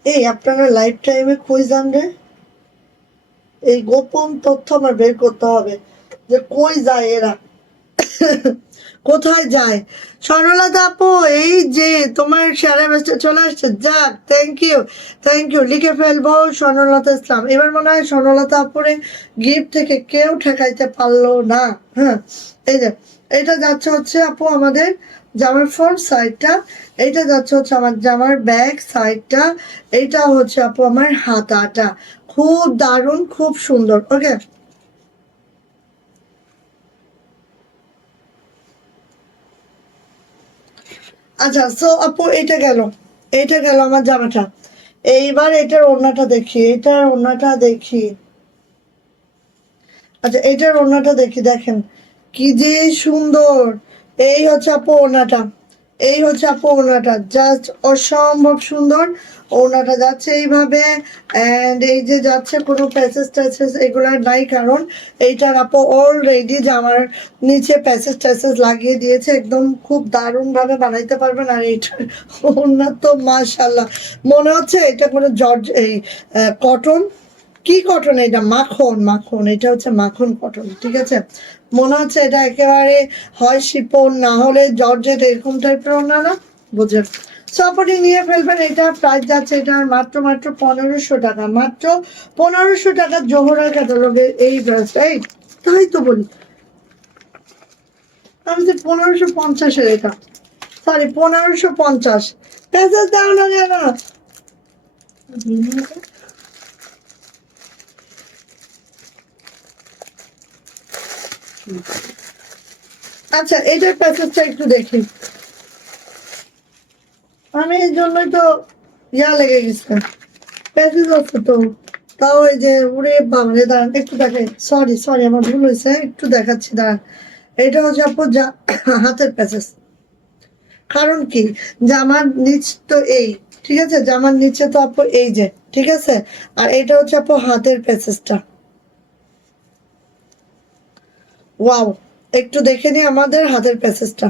এই আপনারা লাইফ টাইমে কই যান রে? এই গোপন তথ্য আমার বের করতে হবে যে কই যায় এরা, কোথায় যায়। স্বর্ণলতা আপু এই যে তোমার শেয়ারের মেসেজ চলে আসছে, যাক থ্যাংক ইউ লিখে ফেলবো স্বর্ণলতা ইসলাম। এবার মনে হয় স্বর্ণলতা আপুরে গিফট থেকে কেউ ঠেকাইতে পারলো না। হ্যাঁ, এই যে এটা যাচ্ছে হচ্ছে আপু আমাদের জামার ফ্রন্ট সাইডটা, এইটা যাচ্ছে হচ্ছে আমার জামার ব্যাক সাইডটা, এইটা হচ্ছে আপু আমার হাতাটা, খুব দারুণ খুব সুন্দর। ওকে, আচ্ছা সো আপু এটা গেল আমার জামাটা। এইবার এটার ওড়নাটা দেখি, এটার ওড়নাটা দেখি। আচ্ছা এটার ওড়নাটা দেখি, দেখেন কি যে সুন্দর। এই হচ্ছে আপু ওড়নাটা, এই হচ্ছে আপু ওড়নাটা, জাস্ট অসম্ভব সুন্দর। ওড়নাটা যাচ্ছে এইভাবে, অ্যান্ড এই যে যাচ্ছে কোনো প্যাসেজ ট্যাসেজ এগুলার নাই, কারণ এইটার আপু অলরেডি জামার নিচে প্যাসেজ ট্যাসেজ লাগিয়ে দিয়েছে, একদম খুব দারুণ ভাবে বানাইতে পারবেন। আর এইটার ওড়না তো মাশাল্লাহ, মনে হচ্ছে এটা কোনো জর্জ এই কটন, কি কটন এটা, মাখন মাখন, এটা হচ্ছে মাখন কটন, ঠিক আছে। মনে হচ্ছে এটা একেবারে হয় শিপন না হলে জর্জেট, এরকম টাইপের ওড়না না, বুঝেন। সপটি নিয়ে ফেলবেন। এটা প্রাইস যাচ্ছে এটার মাত্র মাত্র 1500 টাকা, মাত্র 1500 টাকা জোহরা ক্যাটালগের এই ড্রেসটা। এই তাই তো বলি, আমি যে 1550-এর, এটা সরি 1550, পেঁচা দাও না কেন? আচ্ছা এটার প্যাকেজটা একটু দেখি, আমি এই জন্যই তো ইয়া লেগে গেছে, প্যাকেজ আছে তো, তাও এই যে উড়ে বাবারে, দাঁড়ান একটু দেখে, সরি সরি আমার ভুল হয়েছে, একটু দেখাচ্ছি দাঁড়ান। এটা হচ্ছে আপু হাতের প্যাকেজ, কারণ কি জামার নিচ তো এই, ঠিক আছে, জামার নিচে তো আপু এই যে, ঠিক আছে। আর এটা হচ্ছে আপু হাতের প্যাকেজটা, ওয়াও, একটু দেখে নি আমাদের হাতের প্যাকেজটা,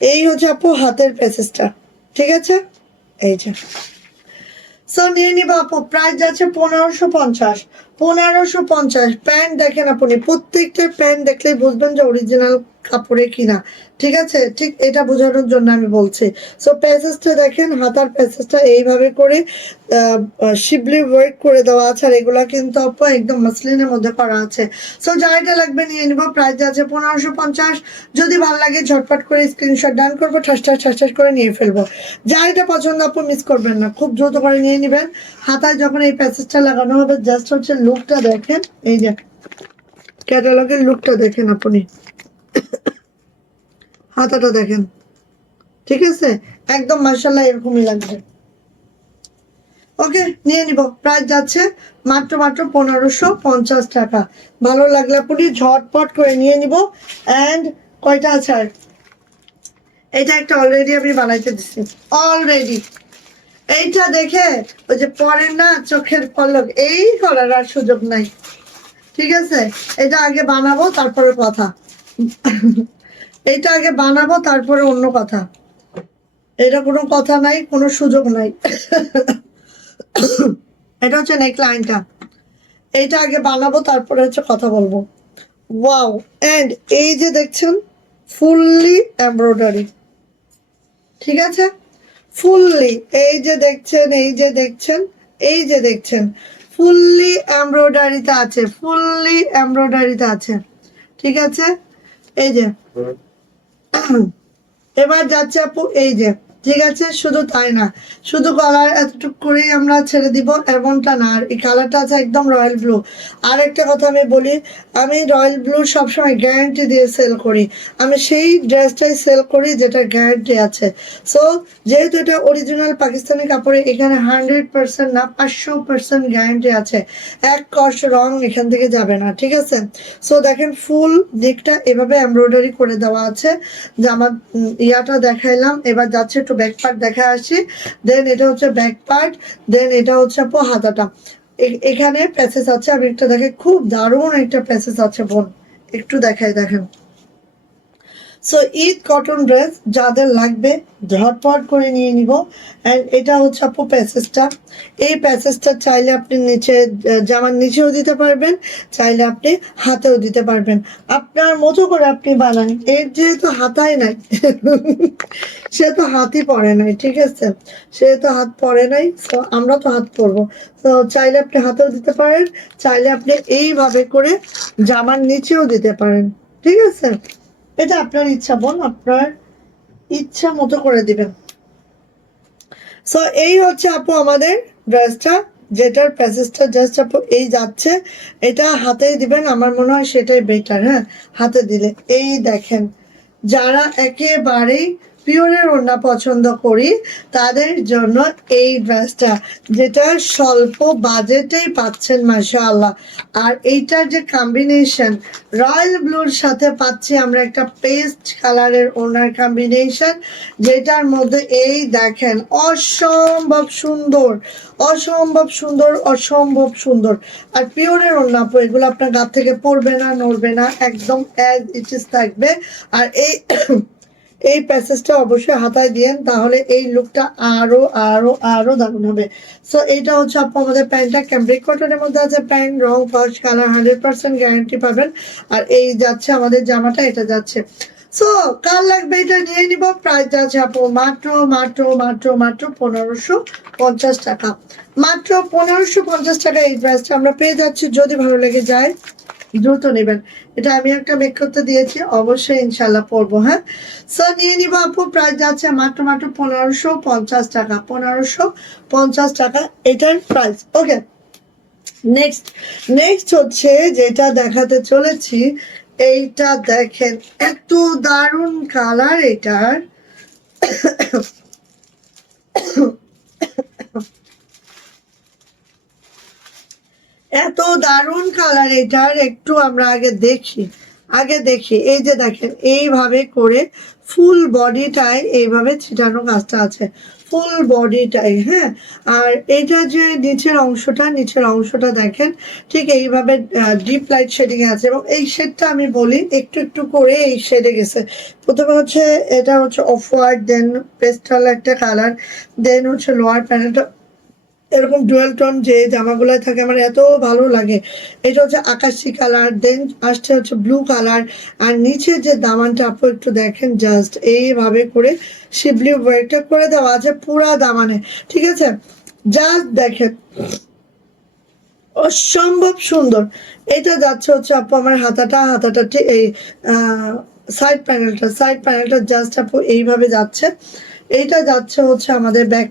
এই হচ্ছে আপু হাতের প্যাকেজটা, ঠিক আছে। এই যে সো নিয়ে নিবা আপু, প্রাইস যাচ্ছে 1550। 1550 প্যান্ট দেখেন আপনি, প্রত্যেকটা প্যান্ট দেখলেই বুঝবেন যে অরিজিনাল কাপড়ে কিনা, ঠিক আছে? ঠিক এটা বোঝানোর জন্য আমি বলছি। সো প্যাসেজটা দেখেন, হাতার প্যাসেজটা এইভাবে করে শিবলি ওয়ার্ক করে দেওয়া আছে, আর এগুলা কিন্তু আপু একদম মাসলিনের মধ্যে করা আছে। সো যার এটা লাগবে নিয়ে নিব, প্রাইস আছে 1550। যদি ভালো লাগে ঝটপট করে স্ক্রিনশট ডান করবো, ঠাস ঠাস ঠাস ঠাস করে নিয়ে ফেলবো। যার এটা পছন্দ আপু মিস করবেন না, খুব দ্রুত করে নিয়ে নেবেন। হাতায় যখন এই প্যাসেজটা লাগানো হবে, জাস্ট হচ্ছে লুকটা দেখেন, এই যে ক্যাটালগের লুকটা দেখেন আপনি, হাতাটা দেখেন, ঠিক আছে? একদম মাশাআল্লাহ এরকমই লাগবে। ওকে, নিয়ে নিব, প্রাইস যাচ্ছে মাত্র 1550 টাকা। ভালো লাগলে আপনি ঝটপট করে নিয়ে নিব। অ্যান্ড কয়টা আছে আর? এটা একটা অলরেডি আমি বানাইতে দিচ্ছি অলরেডি। এইটা দেখে ওই যে পরে না চোখের পলক, এই করার আর সুযোগ নাই, ঠিক আছে? এটা আগে বানাবো তারপরে কথা, এটা আগে বানাবো তারপরে অন্য কথা, এটা কোনো কথা নাই, কোনো সুযোগ নাই। এটা হচ্ছে নেক লাইনটা, এইটা আগে বানাবো তারপরে হচ্ছে কথা বলবো। ওয়াও, এন্ড এই যে দেখছেন ফুললি এমব্রয়ডারি, ঠিক আছে? ফুললি, এই যে দেখছেন, এই যে দেখছেন, এই যে দেখছেন, ফুললি এমব্রয়ডারিতে আছে, ফুললি এমব্রয়ডারিতে আছে, ঠিক আছে? এই যে এবার যাচ্ছে আপু, এই যে, ঠিক আছে? শুধু তাই না, শুধু গলার এতটুকু করেই আমরা ছেড়ে দিব এমনটা না, আর এই কালারটা আছে একদম রয়্যাল ব্লু। আর একটা কথা আমি বলি, আমি রয়্যাল ব্লু সবসময় গ্যারান্টি দিয়ে সেল করি, আমি সেই ড্রেসটাই সেল করি যেটা গ্যারান্টি আছে। সো যেহেতু এটা অরিজিনাল পাকিস্তানি কাপড়ে, এখানে 100% না 500% গ্যারান্টি আছে, এক কষ রং এখান থেকে যাবে না, ঠিক আছে? সো দেখেন ফুল দিকটা এভাবে এমব্রয়ডারি করে দেওয়া আছে। জামার ইয়াটা দেখাইলাম, এবার যাচ্ছে একটু ব্যাক পার্ট দেখা আসি। দেন এটা হচ্ছে ব্যাক পার্ট, দেন এটা হচ্ছে আপু হাতাটা। এখানে প্যাসেজ আছে, আমি একটা দেখে, খুব দারুণ একটা প্যাসেজ আছে বোন, একটু দেখাই, দেখেন। সো ঈদ কটন ড্রেস যাদের লাগবে ঝটপট করে নিয়ে নিব। অ্যান্ড এটা হচ্ছে আপু প্যাসেজটা, এই প্যাসেজটা চাইলে আপনি নিচে জামার নিচেও দিতে পারবেন, চাইলে আপনি হাতেও দিতে পারবেন, আপনার মতো করে আপনি বানান। এর যেহেতু হাতায় নাই, সে তো হাতই পরে নাই, ঠিক আছে? সে তো হাত পরে নাই, তো আমরা তো হাত পরবো। তো চাইলে আপনি হাতেও দিতে পারেন, চাইলে আপনি এইভাবে করে জামার নিচেও দিতে পারেন, ঠিক আছে? এটা আপনার ইচ্ছা বোন, আপনার ইচ্ছা মতো করে দিবেন। সো এই হচ্ছে আপু আমাদের ড্রেসটা, যেটার প্যাসেজটা জাস্ট আপু এই যাচ্ছে, এটা হাতে দিবেন, আমার মনে হয় সেটাই বেটার। হ্যাঁ, হাতে দিলে এই দেখেন, যারা একেবারেই পিওরের ওড়না পছন্দ করি তাদের জন্য এই ড্রেসটা, যেটা স্বল্প বাজেটেই পাচ্ছেন মাশাআল্লাহ। আর এইটার যে কম্বিনেশন, রয়্যাল ব্লুর সাথে পাচ্ছি আমরা একটা পেস্ট কালারের ওড়নার কম্বিনেশন, যেটার মধ্যে এই দেখেন অসম্ভব সুন্দর, অসম্ভব সুন্দর, অসম্ভব সুন্দর। আর পিওরের ওড়না আপু, এগুলো আপনার গা থেকে পড়বে না, নড়বে না, একদম অ্যাজ ইট ইজ থাকবে। আর এই এই প্যাসেজটা অবশ্যই হাতায় দিয়েন, তাহলে এই লুকটা আরো আরো আরো দারুণ হবে। সো এইটা হচ্ছে আপু আমাদের প্যান্টটা, ক্যামব্রিক কটনের মধ্যে আছে প্যান্ট, রং ফার্স্ট কালার 100% গ্যারান্টি পাবেন। আর এই যাচ্ছে আমাদের জামাটা, এটা যাচ্ছে। সো কার লাগবে এটা নিয়ে নিব, প্রাইস যাচ্ছে আপু মাত্র মাত্র মাত্র মাত্র 1550 টাকা, মাত্র 1550 টাকা এই ড্রেসটা আমরা পেয়ে যাচ্ছি। যদি ভালো লেগে যায় দ্রুত নেবেন, এটা আমি একটা মেক করতে দিয়েছি, অবশ্যই ইনশাল্লাহ পরবো। হ্যাঁ, সো নিয়ে নিব আপু, প্রাইস যাচ্ছে মাত্র মাত্র 1550 টাকা, 1550 টাকা এটার প্রাইস। ওকে, নেক্সট নেক্সট হচ্ছে যেটা দেখাতে চলেছি, এইটা দেখেন, এত দারুণ কালার এটার, এত দারুণ কালার এটার, একটু আমরা আগে দেখি, আগে দেখি। এই যে দেখেন এইভাবে করে ফুল বডিটায় এইভাবে ছিটানো কাজটা আছে, ফুল বডিটাই। হ্যাঁ, আর এটা যে নিচের অংশটা, নিচের অংশটা দেখেন ঠিক এইভাবে ডিপ লাইট শেডিং আছে, এবং এই শেডটা আমি বলি একটু একটু করে এই শেডে গেছে। প্রথমে হচ্ছে এটা হচ্ছে অফ হোয়াইট, দেন পেস্টাল একটা কালার, দেন হচ্ছে লোয়ার প্যানেলটা এরকম ডুয়েল টোন যে জামাগুলো থাকে আমার এত ভালো লাগে। এটা হচ্ছে আকাশি কালার, দেন আসছে হচ্ছে ব্লু কালার, আর নিচে যে দামানটা আপু একটু দেখেন, জাস্ট এইভাবে করে শিবলি ওয়ার্কটা করে দেওয়া আছে পুরা দামানে, ঠিক আছে? জাস্ট দেখেন, অসম্ভব সুন্দর। এটা যাচ্ছে হচ্ছে আপু আমার হাতাটা ঠিক এই সাইড প্যানেলটা জাস্ট আপু এইভাবে যাচ্ছে। এইটা যাচ্ছে হচ্ছে আমাদের ব্যাক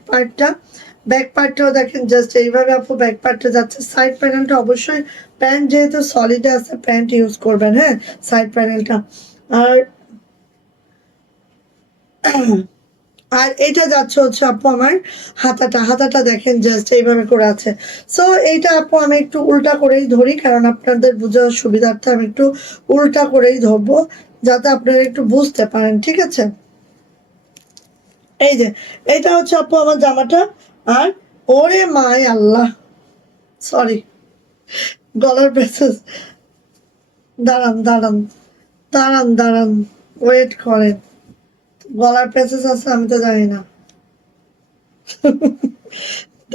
পার্টটাও দেখেন জাস্ট এইভাবে আপু ব্যাক পার্টটা যাচ্ছে। সাইড প্যানেলটা অবশ্যই প্যান্ট যেহেতু সলিড আছে প্যান্ট ইউজ করবেন, হ্যাঁ, সাইড প্যানেলটা। আর আর এটা যাচ্ছে হচ্ছে আপু আমার হাতাটা দেখেন জাস্ট এইভাবে করে আছে। সো এইটা আপু আমি একটু উল্টা করেই ধরি, কারণ আপনাদের বোঝার সুবিধার্থে আমি একটু উল্টা করেই ধরবো, যাতে আপনারা একটু বুঝতে পারেন, ঠিক আছে? এই যে এইটা হচ্ছে আপু আমার জামাটা। আর ওরে মাই আল্লাহ, সরি, গলার প্রেসেস, দাঁড়ান, ওয়েট করেন। গলার প্রেসেস আছে আমি তো জানি না।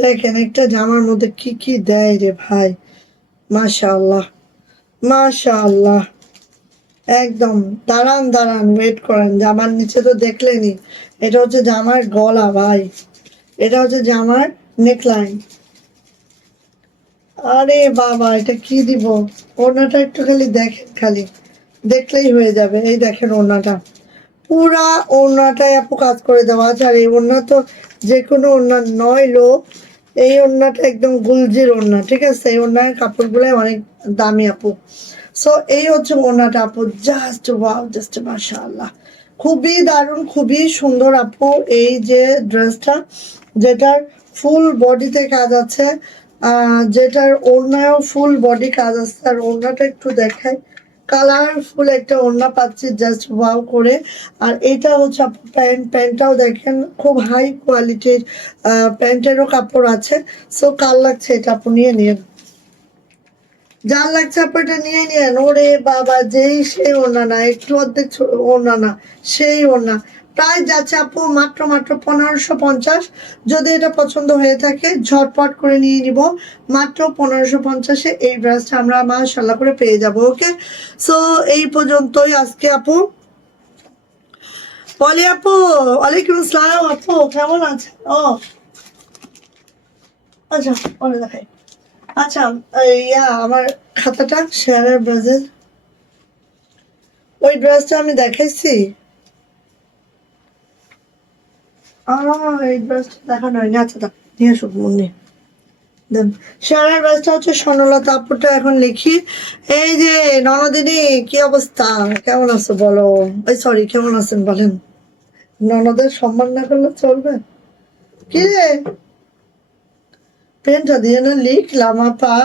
দেখেন একটা জামার মধ্যে কি কি দেয় রে ভাই, মাশাআল্লাহ, মাশাআল্লাহ। একদম, দাঁড়ান ওয়েট করেন। জামার নিচে তো দেখলেনি, এটা হচ্ছে জামার গলা ভাই, এটা হচ্ছে জামার নেকলাইন। আরে বাবা, এটা কি দিব? ওড়নাটা একটু খালি দেখেন, খালি দেখলেই হয়ে যাবে। এই দেখেন ওড়নাটা, পুরা ওড়নাটাই আপু কাজ করে দেওয়া আছে। আর এই ওড়না তো যে কোনো ওড়না নয় লো, এই ওড়নাটা একদম গুলজির ওড়না, ঠিক আছে? এই ওড়নার কাপড়গুলো অনেক দামি আপু। সো এই হচ্ছে ওড়নাটা আপু, জাস্ট ওয়াও, জাস্ট মাশাআল্লাহ, খুবই দারুণ, খুবই সুন্দর আপু। এই যে ড্রেসটা, যেটার ফুল বডিতে কাজ আছে, যেটার ওড়নায়ও ফুল বডি কাজ আছে, আর ওড়নাটা একটু দেখাই, কালারফুল একটা ওড়না পাচ্ছি, জাস্ট ওয়াও করে। আর এটা হচ্ছে আপু প্যান্টটাও দেখেন খুব হাই কোয়ালিটির, প্যান্টেরও কাপড় আছে। সো কার লাগছে এটা আপু নিয়ে নিন, যার লাগছে আপু এটা নিয়ে নিন। ওরে বাবা, যেই সেই ওড়না না, একটু অর্ধেক ওড়না না, সেই ওড়না। প্রাইস যাচ্ছে আপু মাত্র 1550। যদি এটা পছন্দ হয়ে থাকে ঝটপট করে নিয়ে নিব, মাত্র 1550-এ এই ড্রেসটা আমরা মাশাআল্লাহ করে পেয়ে যাব। ওকে, সো এই পর্যন্তই আজকে আপু। পলি আপু, ওয়ালাইকুম আসসালাম আপু, কেমন আছেন? ও আচ্ছা, পরে দেখাই। আচ্ছা, আমার খাতাটা শেয়ারের ব্রাজের, ওই ড্রেসটা আমি দেখাইছি। এই ড্রেসটা দেখানো হয়নি, আচ্ছা দাও, নিয়ে আসুক মনে দেন। শেয়ারের ড্রেসটা হচ্ছে স্বর্ণলতা আপুটা। এখন লিখি, এই যে ননদিনী, কি অবস্থা, কেমন আছো বলো? ওই সরি, কেমন আছেন বলেন। ননদের সম্মান না করলে চলবে? কি রে, পেনটা দিয়ে না লিখলাম আপা।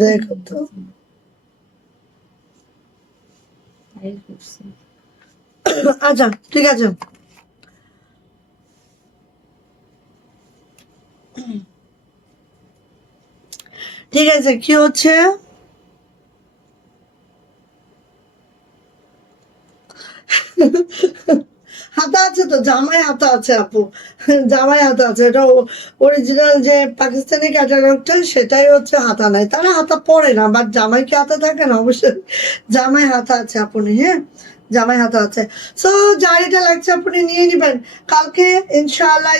দেখো তো, আচ্ছা ঠিক আছে। ঠিক আছে, কি হচ্ছে, হাতা আছে তো, জামাই হাতা আছে আপু, জামাই হাতা আছে। এটা অরিজিনাল যে পাকিস্তানি ক্যাটালগটা, সেটাই হচ্ছে হাতা নাই, তারা হাতা পরে না, বাট জামাই কি হাতা থাকে না? অবশ্যই জামাই হাতা আছে আপনি, হ্যাঁ, জামাই হাতা আছে। সো যার এটা লাগছে আপনি নিয়ে নিবেন। কালকে ইনশাআল্লাহ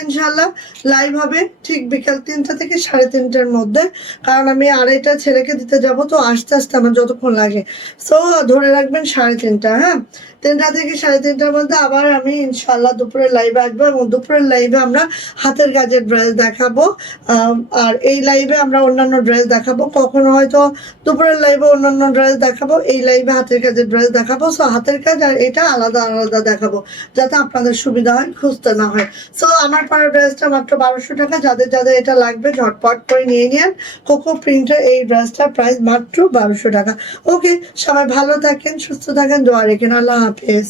লাইভ হবে ঠিক বিকাল 3টা থেকে 3:30-র মধ্যে, কারণ আমি আড়াইটা ছেলেকে দিতে যাব, তো আস্তে আস্তে আমার যতক্ষণ লাগে। সো ধরে রাখবেন 3:30, হ্যাঁ, 3টা থেকে 3:30-র মধ্যে আবার আমি ইনশাআল্লাহ দুপুরের লাইভে আসবো, এবং দুপুরের লাইভে আমরা হাতের কাজের ড্রেস দেখাবো। আর এই লাইভে আমরা অন্যান্য ড্রেস দেখাবো, কখনো হয়তো দুপুরের লাইভে অন্যান্য ড্রেস দেখাবো, এই লাইভে হাতের কাজের ড্রেস দেখাবো। সো হাতের কাজ আর এটা আলাদা আলাদা দেখাবো, যাতে আপনাদের সুবিধা হয়, খুঁজতে না হয়। সো আমার পরা ড্রেসটা মাত্র 1200 টাকা। যাদের যাদের এটা লাগবে ঝটপট করে নিয়ে নিন। কোকো প্রিন্টের এই ড্রেসটার প্রাইস মাত্র 1200 টাকা। ওকে, সবাই ভালো থাকেন, সুস্থ থাকেন, দোয়া রেখেন। আল্লাহ হাফেজ।